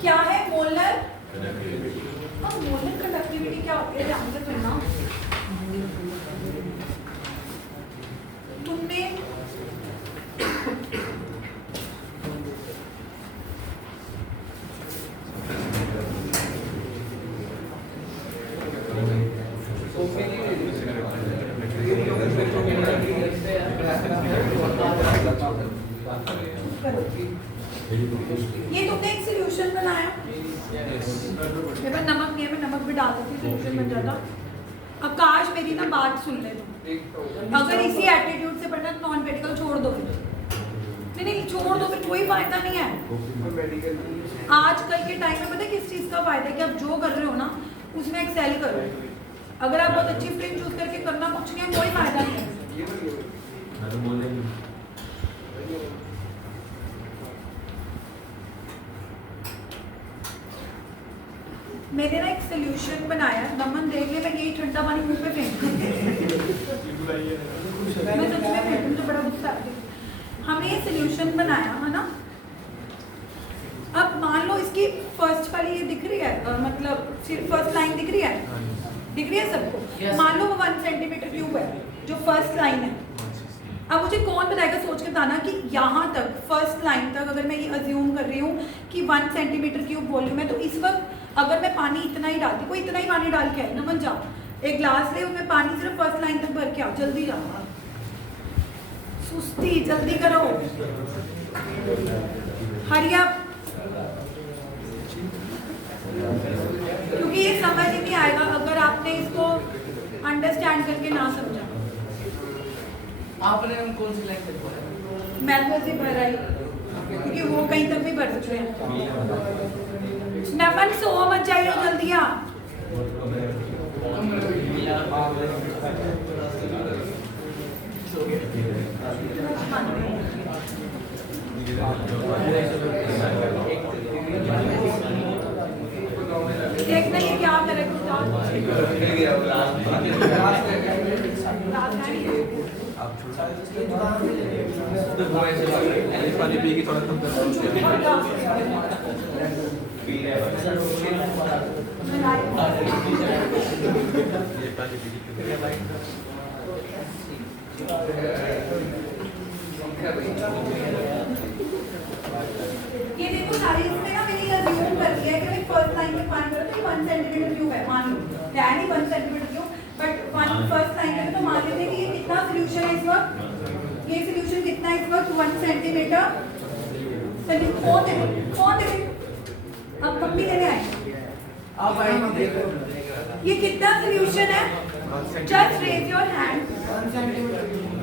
क्या है मोलर? अब मोलर कंडक्टिविटी क्या होती है ध्यान से सुनना। तुमने ये तुमने एक सॉल्यूशन बनाया, मेरे पास नमक नहीं है, मैं नमक भी डाल देती, सॉल्यूशन बन जाता। आकाश मेरी ना बात सुन ले तुम, अगर इसी एटीट्यूड से पढ़ना तो नॉन मेडिकल छोड़ दो। नहीं छोड़ दो, फिर कोई फायदा नहीं है। आजकल के टाइम में पता है किस चीज़ का फायदा है कि आप जो कर रहे हो ना उसमें एक्सेल करो। अगर आप बहुत अच्छी स्ट्रीम चूज करके करना कुछ नहीं है, कोई फायदा नहीं है। मैंने ना एक सोल्यूशन बनाया, नमन देख ले, मैं यही ठंडा पानी मुंह पे फेंक मैं सच में फेंकूं तो बड़ा गुस्सा आती है। हमने ये सोल्यूशन बनाया है ना। अब मान लो इसकी फर्स्ट वाली ये दिख रही है, मतलब सिर्फ फर्स्ट लाइन दिख रही है, दिख रही है सबको। मान लो वो 1 सेंटीमीटर क्यूब है जो फर्स्ट लाइन है। अब मुझे कौन बताएगा, सोच के बताना कि यहाँ तक फर्स्ट लाइन तक अगर मैं ये अज्यूम कर रही हूँ कि 1 सेंटीमीटर क्यूब वॉल्यूम है, तो इस वक्त अगर मैं पानी इतना ही डालती, कोई इतना ही पानी डाल के आए ना, मन जाओ एक ग्लास ले, उसमें पानी सिर्फ फर्स्ट लाइन तक भर के आओ, जल्दी जाओ, सुस्ती जल्दी करो, हरी अप, क्योंकि ये समझ ही नहीं आएगा अगर आपने इसको अंडरस्टैंड करके ना समझा। आपने कौन सी लाइन तक पढ़ा? मैं तो ऐसे भर आई, क्योंकि वो कहीं तक भी भर सकते हैं। नमन सो मत जाइए, जल्दी आ। देखना ये क्या करे पानी पी के थोड़ा कम ये देखो सारी इसमें ना मैंने ये अज्यूम कर लिया है कि भाई फर्स्ट लाइन में पानी भरो तो 1 सेंटीमीटर क्यूब है, मान लो है नहीं 1 centimetre cube, but 1 first line में तो मान लेते हैं कि ये कितना सॉल्यूशन है इस वक्त, ये सॉल्यूशन कितना है इस वक्त 1 सेंटीमीटर। चलिए कौन दे अब मम्मी लेने आए, आप आएंगे देखो ये कितना सॉल्यूशन है, just raise your hand,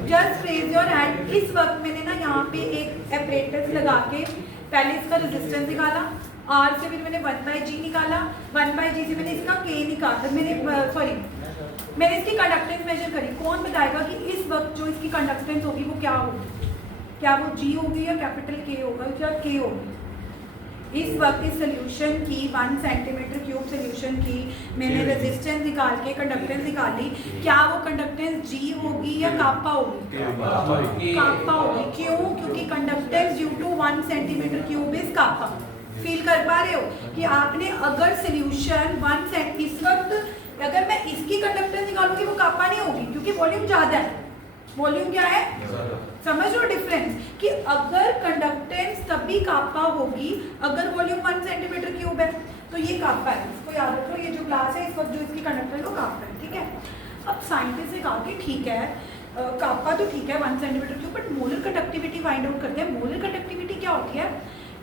just raise your hand. इस वक्त मैंने ना यहाँ पे एक एपरेटस लगा के पहले इसका रेजिस्टेंस निकाला, R से फिर मैंने 1/G निकाला, 1/G से मैंने इसका K निकाला, मैंने इसकी कंडक्टेंस मेजर करी। कौन बताएगा कि इस वक्त जो इसकी कंडक्टेंस होगी वो क्या होगी, क्या वो G होगी या कैपिटल K होगा या K होगी। इस वक्त इस सोल्यूशन की 1 सेंटीमीटर क्यूब सोल्यूशन की मैंने रेजिस्टेंस निकाल के कंडक्टेंस निकाली, क्या वो कंडक्टेंस G होगी या कापा होगी? कापा होगी। क्यों? क्योंकि conductance due to 1 centimetre cube is kappa. Feel कर पा रहे हो कि आपने अगर सोल्यूशन 1 सेंट इस वक्त अगर मैं इसकी कंडक्टेंस निकालूंगी वो कापा नहीं होगी, क्योंकि वॉल्यूम ज़्यादा है। वॉल्यूम क्या है, समझ लो डिफरेंस, कि अगर कंडक्टेंस तभी कापा होगी अगर वॉल्यूम 1 सेंटीमीटर क्यूब है, तो ये कापा है, इसको याद रखो। ये जो ग्लास है इस वक्त जो इसकी कंडक्टेंस वो कापा है, ठीक है। अब साइंटिस्ट ने कहा कि ठीक है कापा तो ठीक है 1 centimetre cube, but molar conductivity find out करते हैं। मोलर कंडक्टिविटी क्या होती है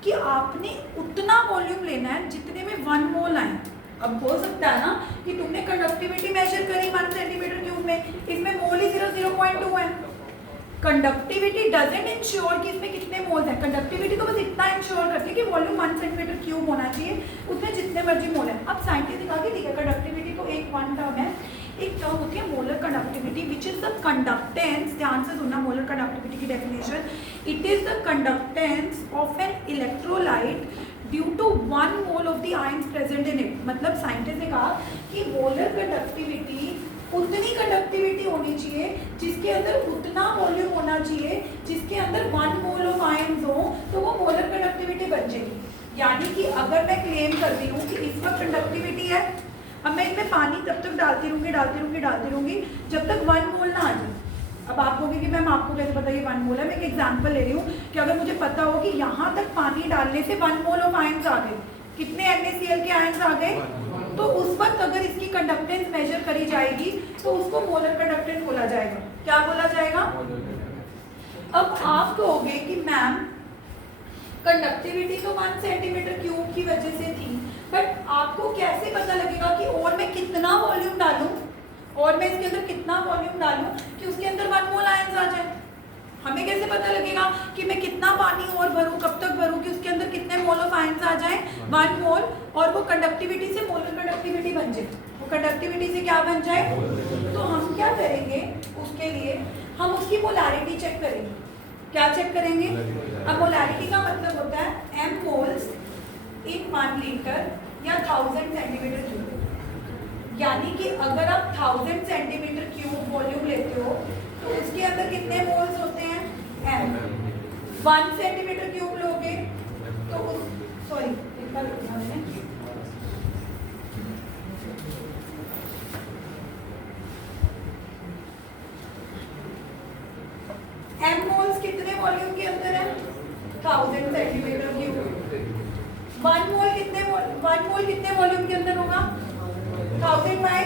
कि आपने उतना वॉल्यूम लेना है जितने में 1 मोल आए। अब हो सकता है ना कि तुमने कंडक्टिविटी मेजर करी 1 सेंटीमीटर क्यूब में, इसमें मोल ही 0.2 है। कंडक्टिविटी डजंट इंश्योर कि इसमें कितने मोल्स हैं, कंडक्टिविटी तो बस इतना इंश्योर करती है कि वॉल्यूम 1 सेंटीमीटर क्यूब होना चाहिए, उसमें जितने मर्जी मोल है। अब साइंटिस्ट ने कहा कि ठीक है, कंडक्टिविटी तो एक वन टर्म है, एक टर्म होती है molar conductivity which is the conductance, ध्यान से सुनना मोलर कंडक्टिविटी की definition, it is the conductance of an electrolyte due to 1 mole of the ions present in it. मतलब साइंटिस्ट ने कहा कि मोलर कंडक्टिविटी उतनी कंडक्टिविटी होनी चाहिए जिसके अंदर उतना वॉल्यूम होना चाहिए जिसके अंदर 1 मोल ऑफ आयंस हो, तो वो मोलर कंडक्टिविटी बन जाएगी। यानी कि अगर मैं क्लेम कर रही हूँ कि इस वक्त कंडक्टिविटी है, अब मैं इसमें पानी तब तक डालती रहूँगी जब तक 1 मोल ना आ जाए। अब आप कहोगे कि मैम आपको कैसे पता ये 1 मोल है? मैं एक एग्जांपल ले रही हूँ कि अगर मुझे पता हो कि यहाँ तक पानी डालने से 1 मोल ऑफ आयंस आ गए, कितने NaCl के आयंस आ गए, तो उस वक्त अगर इसकी कंडक्टेंस मेजर करी जाएगी तो उसको मोलर कंडक्टेंस बोला जाएगा। क्या बोला जाएगा? अब आप कहोगे कि मैम कंडक्टिविटी तो 1 सेंटीमीटर क्यूब की वजह से थी, बट आपको कैसे पता लगेगा कि और मैं कितना वॉल्यूम डालूं, और मैं इसके अंदर कितना वॉल्यूम डालूं कि उसके अंदर 1 मोल आयंस आ जाए? हमें कैसे पता लगेगा कि मैं कितना पानी और भरूं, कब तक भरूं कि उसके अंदर कितने मोल ऑफ आयंस आ जाए? 1 मोल, और वो कंडक्टिविटी से मोलर कंडक्टिविटी बन जाए। वो कंडक्टिविटी से क्या बन जाए? तो हम क्या करेंगे उसके लिए, हम उसकी मोलारिटी चेक करेंगे। क्या चेक करेंगे? अब मोलारिटी का मतलब होता है m मोल्स इन 1 लीटर या 1000 सेंटीमीटर क्यूब। यानी कि अगर आप 1000 सेंटीमीटर क्यूब वॉल्यूम लेते हो तो उसके अंदर कितने मोल्स होते हैं? m। 1 सेंटीमीटर क्यूब लोगे तो सॉरी इतना लिखना है, m मोल्स कितने वॉल्यूम के अंदर है? 1000 सेंटीमीटर क्यूब। 1 मोल कितने वॉल्यूम के अंदर होगा? 1000 बाय,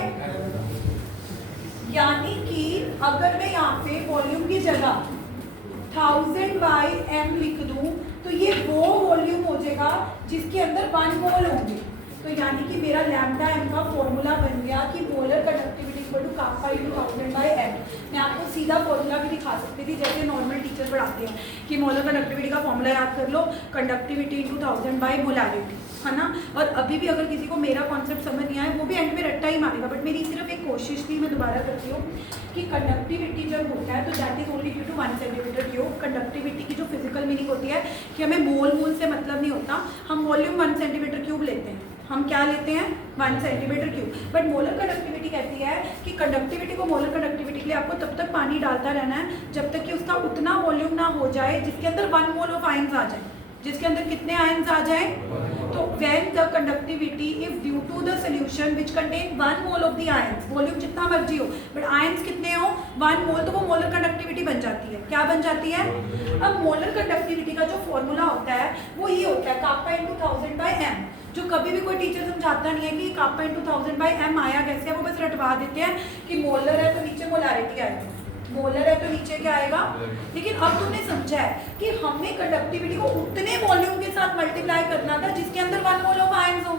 यानी कि अगर मैं यहाँ पे वॉल्यूम की जगह 1000 बाई m लिख दूं तो ये वो वॉल्यूम हो जाएगा जिसके अंदर 1 मोल होंगे। तो यानी कि मेरा लैम्डा m का फॉर्मूला बन गया कि molar conductivity equal to kappa * 1000 by m। मैं आपको सीधा फॉर्मूला भी दिखा सकती थी जैसे नॉर्मल टीचर पढ़ाते हैं कि मोलर कंडक्टिविटी का फॉर्मूला याद कर लो, कंडक्टिविटी × 1000 बाई मोलारिटी, है ना। और अभी भी अगर किसी को मेरा कॉन्सेप्ट समझ नहीं आया वो भी एंड में रट्टा ही मारेगा, बट मेरी सिर्फ एक कोशिश थी, मैं दोबारा करती हूँ कि कंडक्टिविटी जब होता है तो that is only due to 1 centimetre cube. Conductivity की जो फिजिकल मीनिंग होती है कि हमें मोल से मतलब नहीं होता, हम वॉल्यूम 1 सेंटीमीटर क्यूब लेते हैं। हम क्या लेते हैं? 1 centimetre cube. But molar conductivity कहती है कि कंडक्टिविटी को, मोलर कंडक्टिविटी के लिए आपको तब तक पानी डालता रहना है जब तक कि उसका उतना वॉल्यूम ना हो जाए जिसके अंदर 1 मोल ऑफ आयंस आ जाए। जिसके अंदर कितने आयंस आ जाए? तो when the conductivity if due to the solution which contain 1 mole of the ions, volume जितना मर्जी हो बट आयंस कितने हो? 1 मोल, तो वो मोलर कंडक्टिविटी बन जाती है। क्या बन जाती है? अब मोलर कंडक्टिविटी का जो फॉर्मूला होता है वो ये होता है kappa * 1000 बाई m। जो कभी भी कोई टीचर समझाता नहीं है कि kappa * 1000 बाई m आया कैसे है, वो बस रटवा देते हैं कि मोलर है तो नीचे मोलारिटी आएगी, मोलर है तो नीचे क्या आएगा। लेकिन अब तुमने समझा है कि हमने कंडक्टिविटी को उतने वॉल्यूम के साथ मल्टीप्लाई करना था जिसके अंदर 1 मोल ऑफ आयंस हो,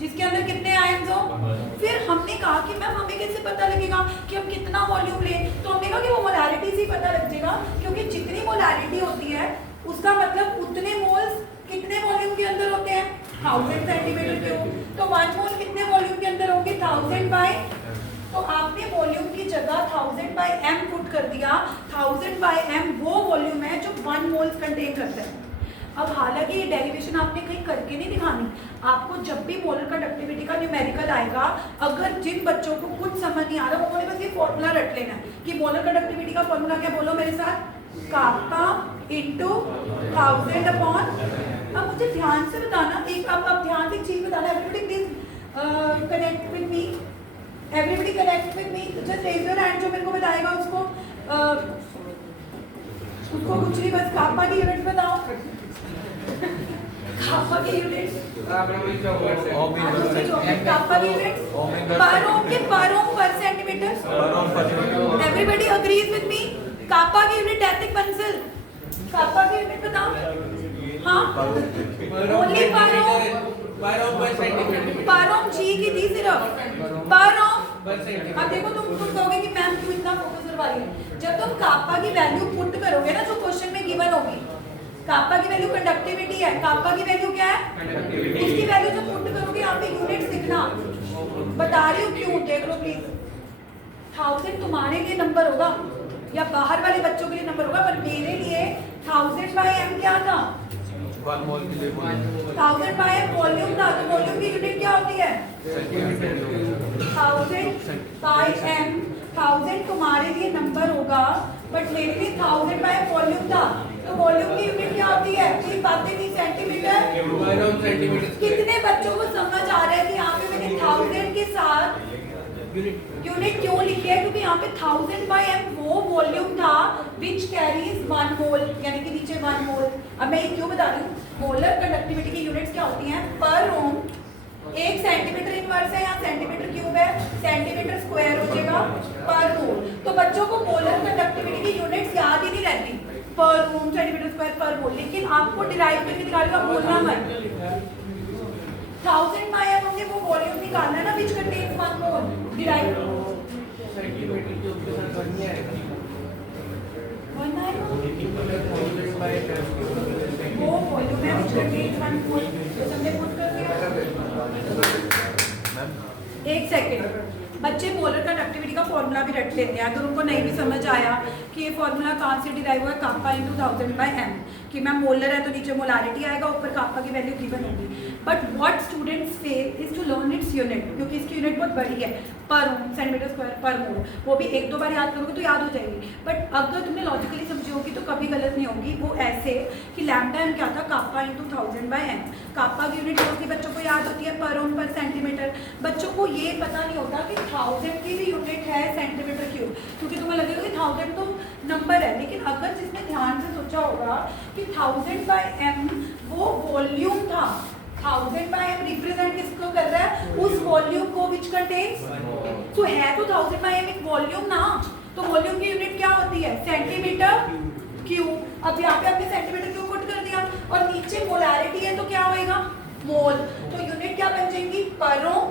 जिसके अंदर कितने आयंस हो। फिर हमने कहा कि मैम हमें कैसे पता लगेगा कि हम कितना वॉल्यूम लें? तो हमने कहा कि वो मोलारिटी से ही पता लग जाएगा, क्योंकि जितनी मोलारिटी होती है उसका मतलब उतने मोल्स कितने वॉल्यूम के अंदर होते हैं? 1000 सेंटीमीटर क्यूब। तो 1 मोल कितने वॉल्यूम के अंदर होंगे? 1000 बाई, तो आपने वॉल्यूम की जगह 1000 बाई m पुट कर दिया। 1000 बाई m वो वॉल्यूम है जो 1 मोल्स कंटेन करता है। अब हालांकि ये डेरिवेशन आपने कहीं करके नहीं दिखानी, आपको जब भी मोलर कंडक्टिविटी का न्यूमेरिकल आएगा, अगर जिन बच्चों को कुछ समझ नहीं आ रहा उन्होंने बस ये फॉर्मूला रट लेना है कि मोलर कंडक्टिविटी का फॉर्मूला क्या, बोलो मेरे साथ, kappa * 1000 अपॉन। अब मुझे ध्यान से बताना, एक अब ध्यान से एक चीज बताना, everybody please connect with me, everybody connect with me, just raise your hand जो मेरे को बताएगा उसको कुछ नहीं, बस kappa की यूनिट बताओ। kappa की यूनिट kappa की यूनिट पर ओम पर centimetre. Everybody agrees with me, kappa की यूनिट डेसिक पेंसिल, kappa की यूनिट बताओ। हाँ ओनली पर ओम जी की थी सिर्फ पर ओम। अब देखो तुम खुद कहोगे कि मैम क्यों इतना फोकस करवा रही है। जब तुम कापा की वैल्यू पुट करोगे ना जो क्वेश्चन में गिवन होगी, कापा की वैल्यू कंडक्टिविटी है, कापा की वैल्यू क्या है, उसकी वैल्यू जब पुट करोगे यहाँ पे यूनिट लिखना, बता रही हूँ क्यों, देख लो प्लीज। 1000 तुम्हारे लिए नंबर होगा या बाहर वाले बच्चों के लिए नंबर होगा, पर मेरे लिए 1000/m क्या था, 1 मोल के लिए 1000/m वॉल्यूम था। तो वॉल्यूम की यूनिट क्या होती है, 1000/m। 1000 तुम्हारे लिए नंबर होगा बट मेरे लिए 1000/m वॉल्यूम था। तो वॉल्यूम की यूनिट क्या होती है, तीन बातें थी, सेंटीमीटर। कितने बच्चों को समझ आ रहा है कि यहाँ पे मैंने 1000 के साथ यूनिट क्यों लिखी है, क्योंकि यहाँ पे 1000/m वो वॉल्यूम था विच कैरीज 1 मोल, यानी कि नीचे 1 मोल। अब मैं ये क्यों बता रही हूँ, मोलर कंडक्टिविटी की यूनिट्स क्या होती हैं, पर ओम। 1 सेंटीमीटर इनवर्स है, यहाँ सेंटीमीटर क्यूब है, सेंटीमीटर स्क्वायर हो जाएगा पर मोल। तो बच्चों को मोलर कंडक्टिविटी की यूनिट्स याद ही नहीं रहती, पर ओम, सेंटीमीटर स्क्वायर, पर मोल। लेकिन आपको डिराइव करके दिखा रही हूँ, आप बोलना मत। 1000/m हमने वो वॉल्यूम निकालना है ना विच कंटेन्स 1 मोल, डिराइव वो वॉल्यूम है विच कंटेन्स 1 मोल। तो हमने पुट कर दिया। एक सेकेंड, बच्चे मोलर कंडक्टिविटी का फॉर्मूला भी रट लेते हैं, अगर उनको नहीं भी समझ आया कि ये फॉर्मूला कहाँ से डिराइव हुआ है, कापा इंटू 1000/m, कि मैम मोलर है तो नीचे मोलारिटी आएगा, ऊपर कापा की वैल्यू गिवन होगी। But what students fail is to learn its unit, क्योंकि इसकी यूनिट बहुत बड़ी है, पर ओम, सेंटीमीटर स्क्वायर, पर मोल। वो भी 1-2 बार याद करोगे तो याद हो जाएगी, बट अगर तुमने लॉजिकली समझी होगी तो कभी गलत नहीं होगी। वो ऐसे कि लैम्डा क्या था, कापा इंटू 1000/m। कापा की यूनिट मोस्टली बच्चों को याद होती है पर ओम पर सेंटीमीटर। बच्चों को ये पता नहीं होता कि 1000 की भी यूनिट है सेंटीमीटर क्यूब, क्योंकि तुम्हें लगेगा कि 1000 तो नंबर है, लेकिन अगर जिसने ध्यान से सोचा होगा कि 1000/m वो वॉल्यूम था, 1000/m रिप्रेजेंट किसको कर रहा है, उस वॉल्यूम को विच कंटेन्स, तो है तो 1000/m एक वॉल्यूम ना, तो वॉल्यूम की यूनिट क्या होती है, सेंटीमीटर क्यूब। अब यहाँ पे आपने सेंटीमीटर क्यूब पुट कर दिया और नीचे मोलारिटी है तो क्या होएगा, मोल। तो यूनिट क्या बन जाएगी, पर ओम।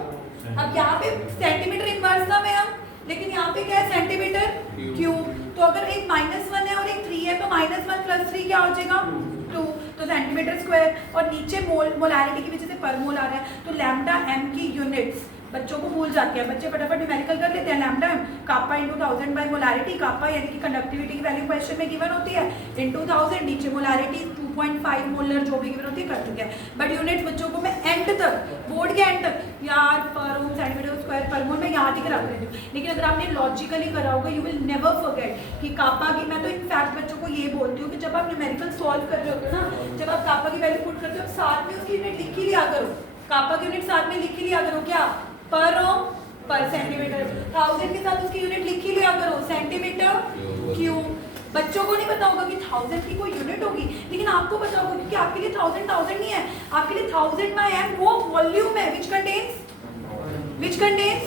अब यहाँ पे सेंटीमीटर इनवर्स था मैम, लेकिन यहाँ पे क्या है, सेंटीमीटर क्यूब। तो अगर एक -1 है और एक 3 है तो -1 + 3 क्या हो जाएगा, 2। तो सेंटीमीटर स्क्वायर, और नीचे मोलारिटी की वजह से पर मोल आ रहा है। तो लैम्डा m की यूनिट्स बच्चों को भूल जाते हैं, बच्चे फटाफट न्यूमेरिकल कर लेते हैं। Lambda m kappa into 1000 molarity, कापा यानी कि कंडक्टिविटी की वैल्यू क्वेश्चन में गिवन होती है, इंटू 1000, नीचे मोलारिटी 2.5 मोलर जो भी गिवन होती है कर चुके हैं। बट यूनिट बच्चों को मैं एंड तक, बोर्ड के एंड तक यार पर ओम, सेंटीमीटर स्क्वायर, पर मोल मैं याद ही करा देती हूँ। लेकिन अगर आपने लॉजिकली करा होगा यू विल नेवर फॉरगेट कि कापा की, मैं तो इनफैक्ट बच्चों को ये बोलती हूँ कि जब आप न्यूमेरिकल सॉल्व कर रहे होते हो ना, जब आप कापा की वैल्यू पुट करते हो साथ में उसकी यूनिट लिख ही लिया करो, कापा की यूनिट साथ में लिख ही लिया करो, क्या, पर ओम पर सेंटीमीटर। 1000 के साथ उसकी यूनिट लिख ही लिया करो, सेंटीमीटर क्यूब। बच्चों को नहीं पता होगा कि 1000 की कोई यूनिट होगी, लेकिन आपको पता होगा क्योंकि आपके लिए 1000 नहीं है, आपके लिए 1000/m वो वॉल्यूम है विच कंटेन्स।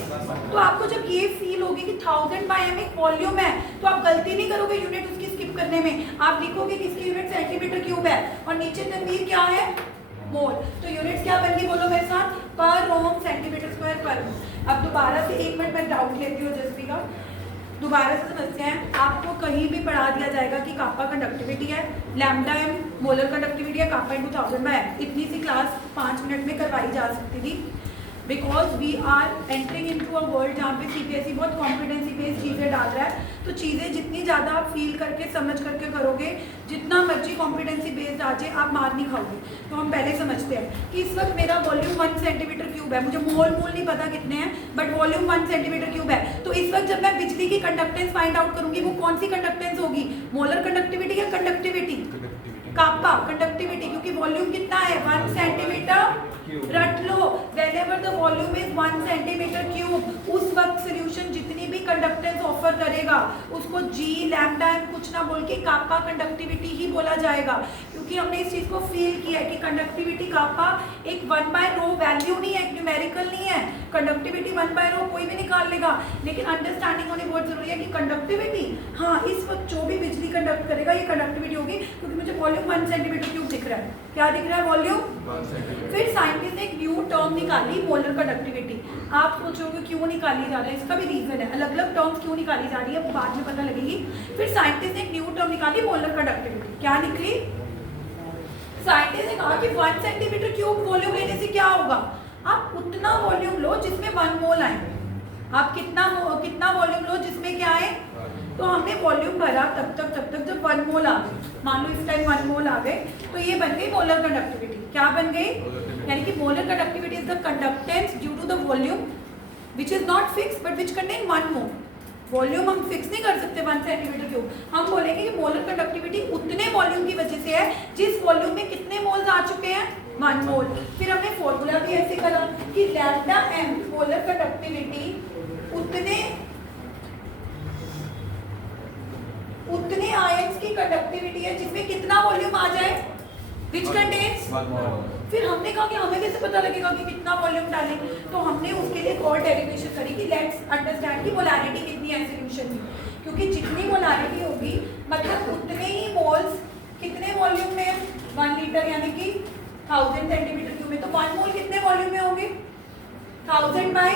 तो आपको जब ये फील होगी कि 1000/m एक वॉल्यूम है, तो आप गलती नहीं करोगे यूनिट उसकी स्किप करने में, आप लिखोगे कि इसकी यूनिट सेंटीमीटर क्यूब है और नीचे तनवीर क्या है, मोल। तो यूनिट्स क्या बन गई, बोलो मेरे साथ, पर ओम, सेंटीमीटर स्क्वायर, पर मोल। अब दोबारा से 1 मिनट मैं डाउट लेती हूँ जसवी का, दोबारा से समझते हैं। आपको कहीं भी पढ़ा दिया जाएगा कि कापा कंडक्टिविटी है, लैम्डा m मोलर कंडक्टिविटी है, कापा इंटू 1000/m। इतनी सी क्लास 5 मिनट में करवाई जा सकती थी, because we are entering into a world जहाँ पे CBSE बहुत कॉम्पिटेंसी बेस्ड चीज़ें डाल रहा है। तो चीज़ें जितनी ज़्यादा आप फील करके समझ करके करोगे, जितना मर्जी कॉम्पिटेंसी बेस्ड आ जाए, आप मार नहीं खाओगे। तो हम पहले समझते हैं कि इस वक्त मेरा वॉल्यूम 1 सेंटीमीटर क्यूब है, मुझे मोल नहीं पता कितने हैं, बट वॉल्यूम 1 सेंटीमीटर क्यूब है। तो इस वक्त जब मैं बिजली की कंडक्टेंस फाइंड आउट करूंगी, वो कौन सी कंडक्टेंस होगी, मोलर कंडक्टिविटी या कंडक्टिविटी, कापा कंडक्टिविटी, क्योंकि वॉल्यूम कितना है, 1 सेंटीमीटर, रट लो whenever the volume is 1 centimetre cube, उस वक्त सोल्यूशन जितनी भी कंडक्टेंस ऑफर करेगा उसको G लैम्डा एम कुछ ना बोल के कापा कंडक्टिविटी ही बोला जाएगा, क्योंकि हमने इस चीज को फील किया है कि कंडक्टिविटी कापा एक 1/ρ वैल्यू नहीं है, न्यूमेरिकल नहीं है। कंडक्टिविटी 1/ρ कोई भी निकाल लेगा, लेकिन अंडरस्टैंडिंग होनी बहुत जरूरी है कि कंडक्टिविटी, हाँ इस वक्त जो भी बिजली कंडक्ट करेगा ये कंडक्टिविटी होगी, क्योंकि मुझे वॉल्यूम 1 सेंटीमीटर क्यूब दिख रहा है। क्या दिख रहा है? वॉल्यूम। फिर साइंटिस्ट ने एक न्यू टर्म निकाली, मोलर कंडक्टिविटी। आप सोचोगे क्यों निकाली जा रही है, इसका भी रीजन है, अलग अलग टर्म्स क्यों निकाली जा रही है वो बाद में पता लगेगी। फिर साइंटिस्ट ने एक न्यू टर्म निकाली, मोलर कंडक्टिविटी। क्या निकली? साइंटिस्ट ने कहा कि 1 सेंटीमीटर क्यूब वॉल्यूम लेने से क्या होगा, आप उतना वॉल्यूम लो जिसमें 1 मोल आए। आप कितना वॉल्यूम लो जिसमें क्या आए? तो हमने वॉल्यूम भरा तब तक जब 1 मोल आ गए, मान लो इस टाइम 1 मोल आ गए, तो ये बन गई मोलर कंडक्टिविटी। क्या बन गई? यानी कि molar conductivity is the conductance due to the volume which is not fix but which contain 1 mole. Volume हम फिक्स नहीं कर सकते 1 सेंटीमीटर क्यूब, हम बोलेंगे कि मोलर कंडक्टिविटी उतने वॉल्यूम की वजह से है जिस वॉल्यूम में कितने मोल्स आ चुके हैं? 1 मोल। फिर हमने फॉर्मूला भी ऐसे करा कि लैम्डा एम मोलर कंडक्टिविटी उतने आयंस की कंडक्टिविटी है जिसमें कितना वॉल्यूम आ जाए, विच कंटेन्स 1 मोल। फिर हमने कहा कि हमें कैसे पता लगेगा कि कितना वॉल्यूम डालें, तो हमने उसके लिए एक और डेरिवेशन करी कि लेट्स अंडरस्टैंड कि मोलैरिटी कितनी है सॉल्यूशन में, क्योंकि जितनी मोलैरिटी होगी मतलब उतने ही मोल्स कितने वॉल्यूम में, 1 लीटर यानी कि 1000 सेंटीमीटर क्यूब में, तो 1 मोल कितने वॉल्यूम में होंगे? 1000 बाय,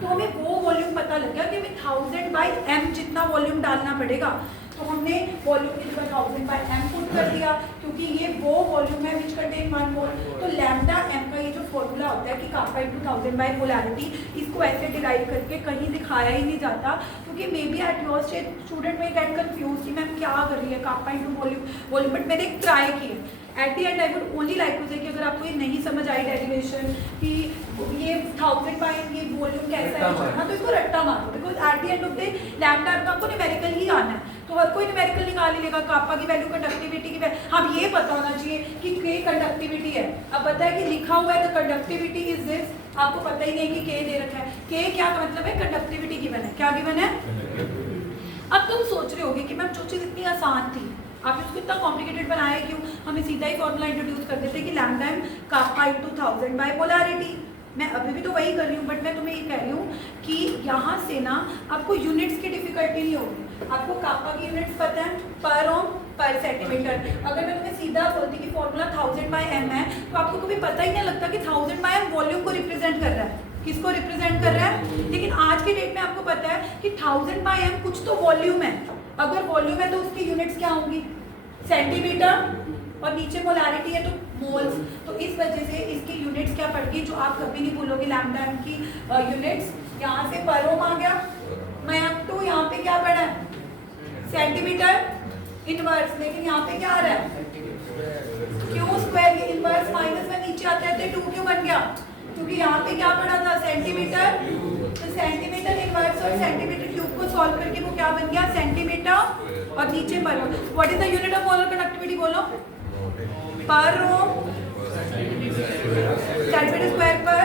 तो हमें वो वॉल्यूम पता लग गया कि हमें 1000 बाय m जितना वॉल्यूम डालना पड़ेगा। तो हमने वॉल्यूम की जगह 1000 बाय m पुट कर दिया, क्योंकि ये वो वॉल्यूम है विच कंटेन 1 मोल। तो लैम्डा m का ये जो फॉर्मूला होता है कि कापा इनटू 1000 बाय मोलैरिटी, इसको ऐसे डिराइव करके कहीं दिखाया ही नहीं जाता, क्योंकि may be at your student में गेट कंफ्यूज कि मैम क्या कर रही है कापा इनटू वॉल्यूम, बट मैंने एक ट्राई की है। At the end I would only like to say कि अगर आपको ये नहीं समझ आई डेरिवेशन कि ये 1000 बाय ये वॉल्यूम कैसा है, हाँ तो इसको रट्टा मारो, because at the end of the lambda का आपको न्यूमेरिकल ही आना है, तो हर कोई न्यूमेरिकल निकाल ही लेगा। कापा की वैल्यू कंडक्टिविटी की वैल्यू, हाँ ये पता होना चाहिए कि के कंडक्टिविटी है। अब पता है कि लिखा हुआ है तो कंडक्टिविटी इज दिस, आपको पता ही नहीं कि के दे रखा है। के क्या मतलब है? कंडक्टिविटी गिवन है। क्या गिवन है? अब तुम सोच रहे होगे कि मैम जो चीज़ इतनी आसान थी आपने उसको इतना कॉम्प्लिकेटेड बनाया क्यों? हमें सीधा ही फॉर्मूला इंट्रोड्यूस कर देते कि लैम्डा एम कापा इनटू 1000 बाय मोलैरिटी। मैं अभी भी तो वही कर रही हूँ, बट मैं तुम्हें ये कह रही हूँ कि यहाँ से ना आपको यूनिट्स की डिफिकल्टी नहीं होगी। आपको कापा की यूनिट्स पता है, पर ओम पर सेंटीमीटर। अगर मैं तुम्हें सीधा बोलती कि फॉर्मूला 1000 बाय m है, तो आपको कभी पता ही नहीं लगता कि 1000 बाय m वॉल्यूम को रिप्रेजेंट कर रहा है। किसको रिप्रेजेंट कर रहा है? लेकिन आज के डेट में आपको पता है कि 1000 बाय m कुछ तो वॉल्यूम है। अगर वॉल्यूम है तो उसकी यूनिट्स क्या होंगी? सेंटीमीटर, और नीचे मोलैरिटी है तो मोल्स। तो इस वजह से इसकी यूनिट्स क्या पड़ गई, जो आप कभी नहीं भूलोगे लैम्डा एम की यूनिट्स। यहाँ से पर ओम आ गया, मैं अब तो यहाँ पे क्या पड़ा है? सेंटीमीटर इनवर्स, लेकिन यहाँ पे क्या आ रहा है? क्यू स्क्वायर इनवर्स माइनस में नीचे आते आते 2 क्यों बन गया? क्योंकि यहाँ पे क्या पड़ा था? सेंटीमीटर, तो सेंटीमीटर इनवर्स और सेंटीमीटर क्यूब को सॉल्व करके वो क्या बन गया? सेंटीमीटर, और नीचे पर ohm. What is the unit of molar conductivity? बोलो। पर ओम, सेंटीमीटर स्क्वायर पर।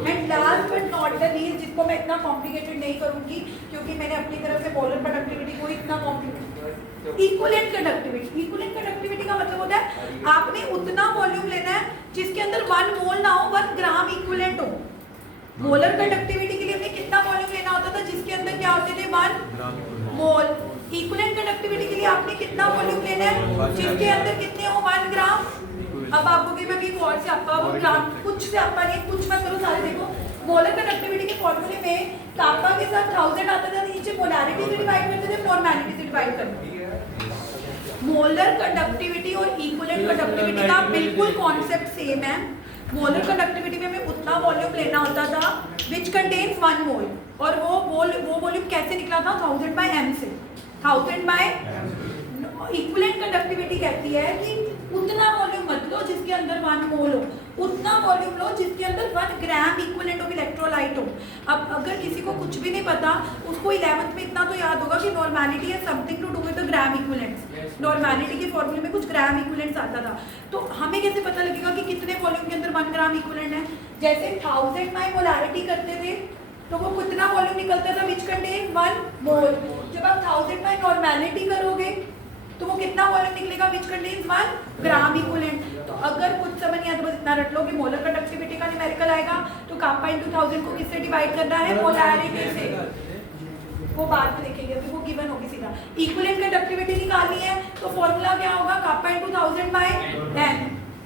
And last but not the least, जिसको मैं इतना कॉम्प्लिकेटेड नहीं करूंगी क्योंकि मैंने अपनी तरफ से मोलर कंडक्टिविटी को इतना complicated, equivalent conductivity. Equivalent conductivity का मतलब होता है आपने उतना वॉल्यूम लेना है जिसके अंदर 1 मोल ना हो, 1 ग्राम इक्विवेलेंट हो। मोलर कंडक्टिविटी के लिए हमने कितना वॉल्यूम लेना होता था जिसके अंदर क्या होते थे? 1 मोल। इक्विवेलेंट कंडक्टिविटी के लिए आपने कितना वॉल्यूम लेना है जिसके अंदर कितने हो? 1 ग्राम। अब आपको कि मैं भी और से आपका वो ग्राम कुछ से आपका नहीं, कुछ मत करो, सारे देखो। मोलर कंडक्टिविटी के फॉर्मूले में कापा के साथ 1000 आता था, नीचे मोलैरिटी से डिवाइड करते थे, नॉर्मैलिटी से डिवाइड करते थे। मोलर कंडक्टिविटी और इक्विवेलेंट कंडक्टिविटी का बिल्कुल कॉन्सेप्ट सेम है। मोलर कंडक्टिविटी में हमें उतना वॉल्यूम लेना होता था विच कंटेन्स 1 मोल, और वो वॉल्यूम कैसे निकला था? 1000 बाय m से। 1000 बाय इक्विवेलेंट कंडक्टिविटी कहती है कि उतना वॉल्यूम मत लो जिसके अंदर 1 मोल हो, उतना वॉल्यूम लो जिसके अंदर 1 ग्राम इक्विवेलेंट ऑफ इलेक्ट्रोलाइट हो। अब अगर किसी को कुछ भी नहीं पता, उसको 11th में इतना तो याद होगा कि नॉर्मैलिटी है something to do with the gram equivalents. Normality के फॉर्मूले में कुछ ग्राम इक्विवेलेंट्स आता था, तो हमें कैसे पता लगेगा कि कितने वॉल्यूम के अंदर 1 ग्राम इक्विवेलेंट है। जैसे 1000 माई मोलारिटी करते थे तो वो कितना वॉल्यूम निकलता था विच कंटेन 1 मोल। जब आप 1000 माई नॉर्मेलिटी करोगे तो वो कितना वॉल्यूम निकलेगा विच कंटेन 1 ग्राम इक्विवेलेंट। तो अगर कुछ समझ नहीं आता बस इतना रट लो कि मोलर कंडक्टिविटी का न्यूमेरिकल आएगा तो कापा इंटू 1000 को किससे डिवाइड करना है, मोलारिटी से। वो बाद में देखेंगे, अभी वो गिवन होगी सीधा। इक्विवेलेंट कंडक्टिविटी निकालनी है तो फॉर्मूला क्या होगा, कापा इंटू 1000 बाय n।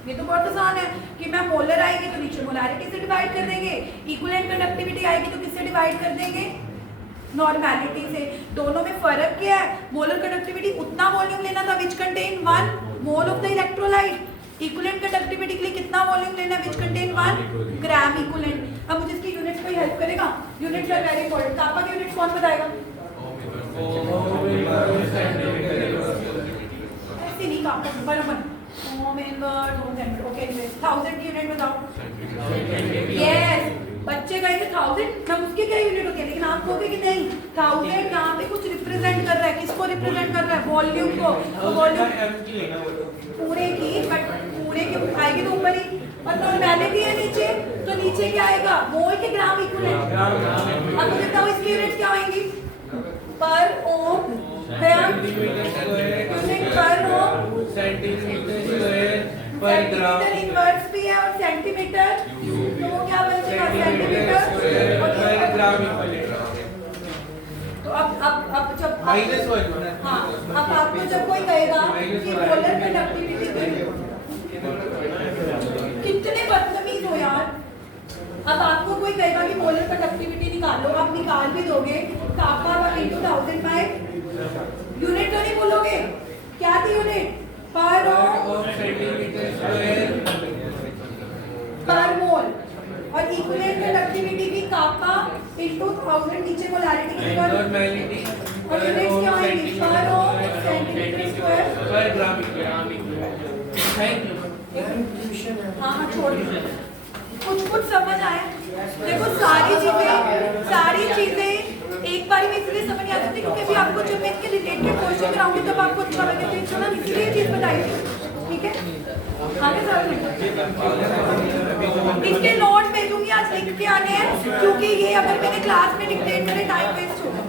ये तो बहुत आसान है कि मैं मोलर आएगी तो नीचे मोलारिटी से डिवाइड कर देंगे, इक्विवेलेंट कंडक्टिविटी आएगी तो किससे डिवाइड कर देंगे, नॉर्मेलिटी से। दोनों में फर्क क्या है, मोलर कंडक्टिविटी उतना वॉल्यूम लेना था विच contain 1 mole of the electrolyte. Equivalent conductivity के लिए कितना वॉल्यूम लेना है विच कंटेन 1 ग्राम इक्विवेलेंट। अब मुझे इसकी यूनिट्स कोई हेल्प करेगा, यूनिट्स आर वेरी इंपॉर्टेंट। कापा की यूनिट्स कौन बताएगा, ऐसे नहीं कापा बराबर ओम इनवर्स ओम सेंटीमीटर। ओके 1000 की यूनिट बताओ। यस बच्चे कहेंगे 1000 मैं उसकी क्या यूनिट होती है, लेकिन आप कहोगे कि नहीं 1000 यहाँ पे कुछ रिप्रेजेंट कर रहा है, किसको रिप्रेजेंट कर रहा है, वॉल्यूम को। तो वॉल्यूम पूरे की बट पूरे की आएगी तो ऊपर ही, और नॉर्मेलिटी है नीचे तो नीचे क्या आएगा, मोल के ग्राम इक्विवेलेंट। अब मुझे बताओ इसकी यूनिट क्या आएंगी, पर ओम यूनिट पर ओम, सेंटीमीटर इनवर्स भी है और सेंटीमीटर, तो वो क्या बचेगा सेंटीमीटर और ग्राम। तो अब जब हाँ अब आपको जब कोई कहेगा कि मोलर कंडक्टिविटी कितने बदतमीज हो यार, अब आपको कोई कहेगा कि मोलर कंडक्टिविटी निकालो, आप निकाल भी दोगे कापा इंटू 1000 बाय यूनिट तो नहीं बोलोगे, क्या थी यूनिट, पर मोल। और इक्विवेलेंट कंडक्टिविटी भी कापा इंटू 1000 नीचे मोलारिटी की जगह और यूनिट्स क्या आएंगी, पर सेंटीमीटर स्क्वायर पर ग्राम इक्विवेलेंट। हाँ छोड़ कुछ समझ आया। देखो सारी चीजें एक बार में इसलिए समझ नहीं आ सकती क्योंकि अभी आपको जब मैं इसके रिलेटेड क्वेश्चन कराऊंगी तब आपको अच्छा लगेगा, तो चलो इसलिए चीज बताई थी, ठीक है। आगे साथ इसके नोट भेजूंगी, आज लिख के आने हैं क्योंकि ये अगर मैंने क्लास में डिक्टेट करे टाइम वेस्ट होगा।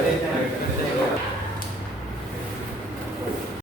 Thank you.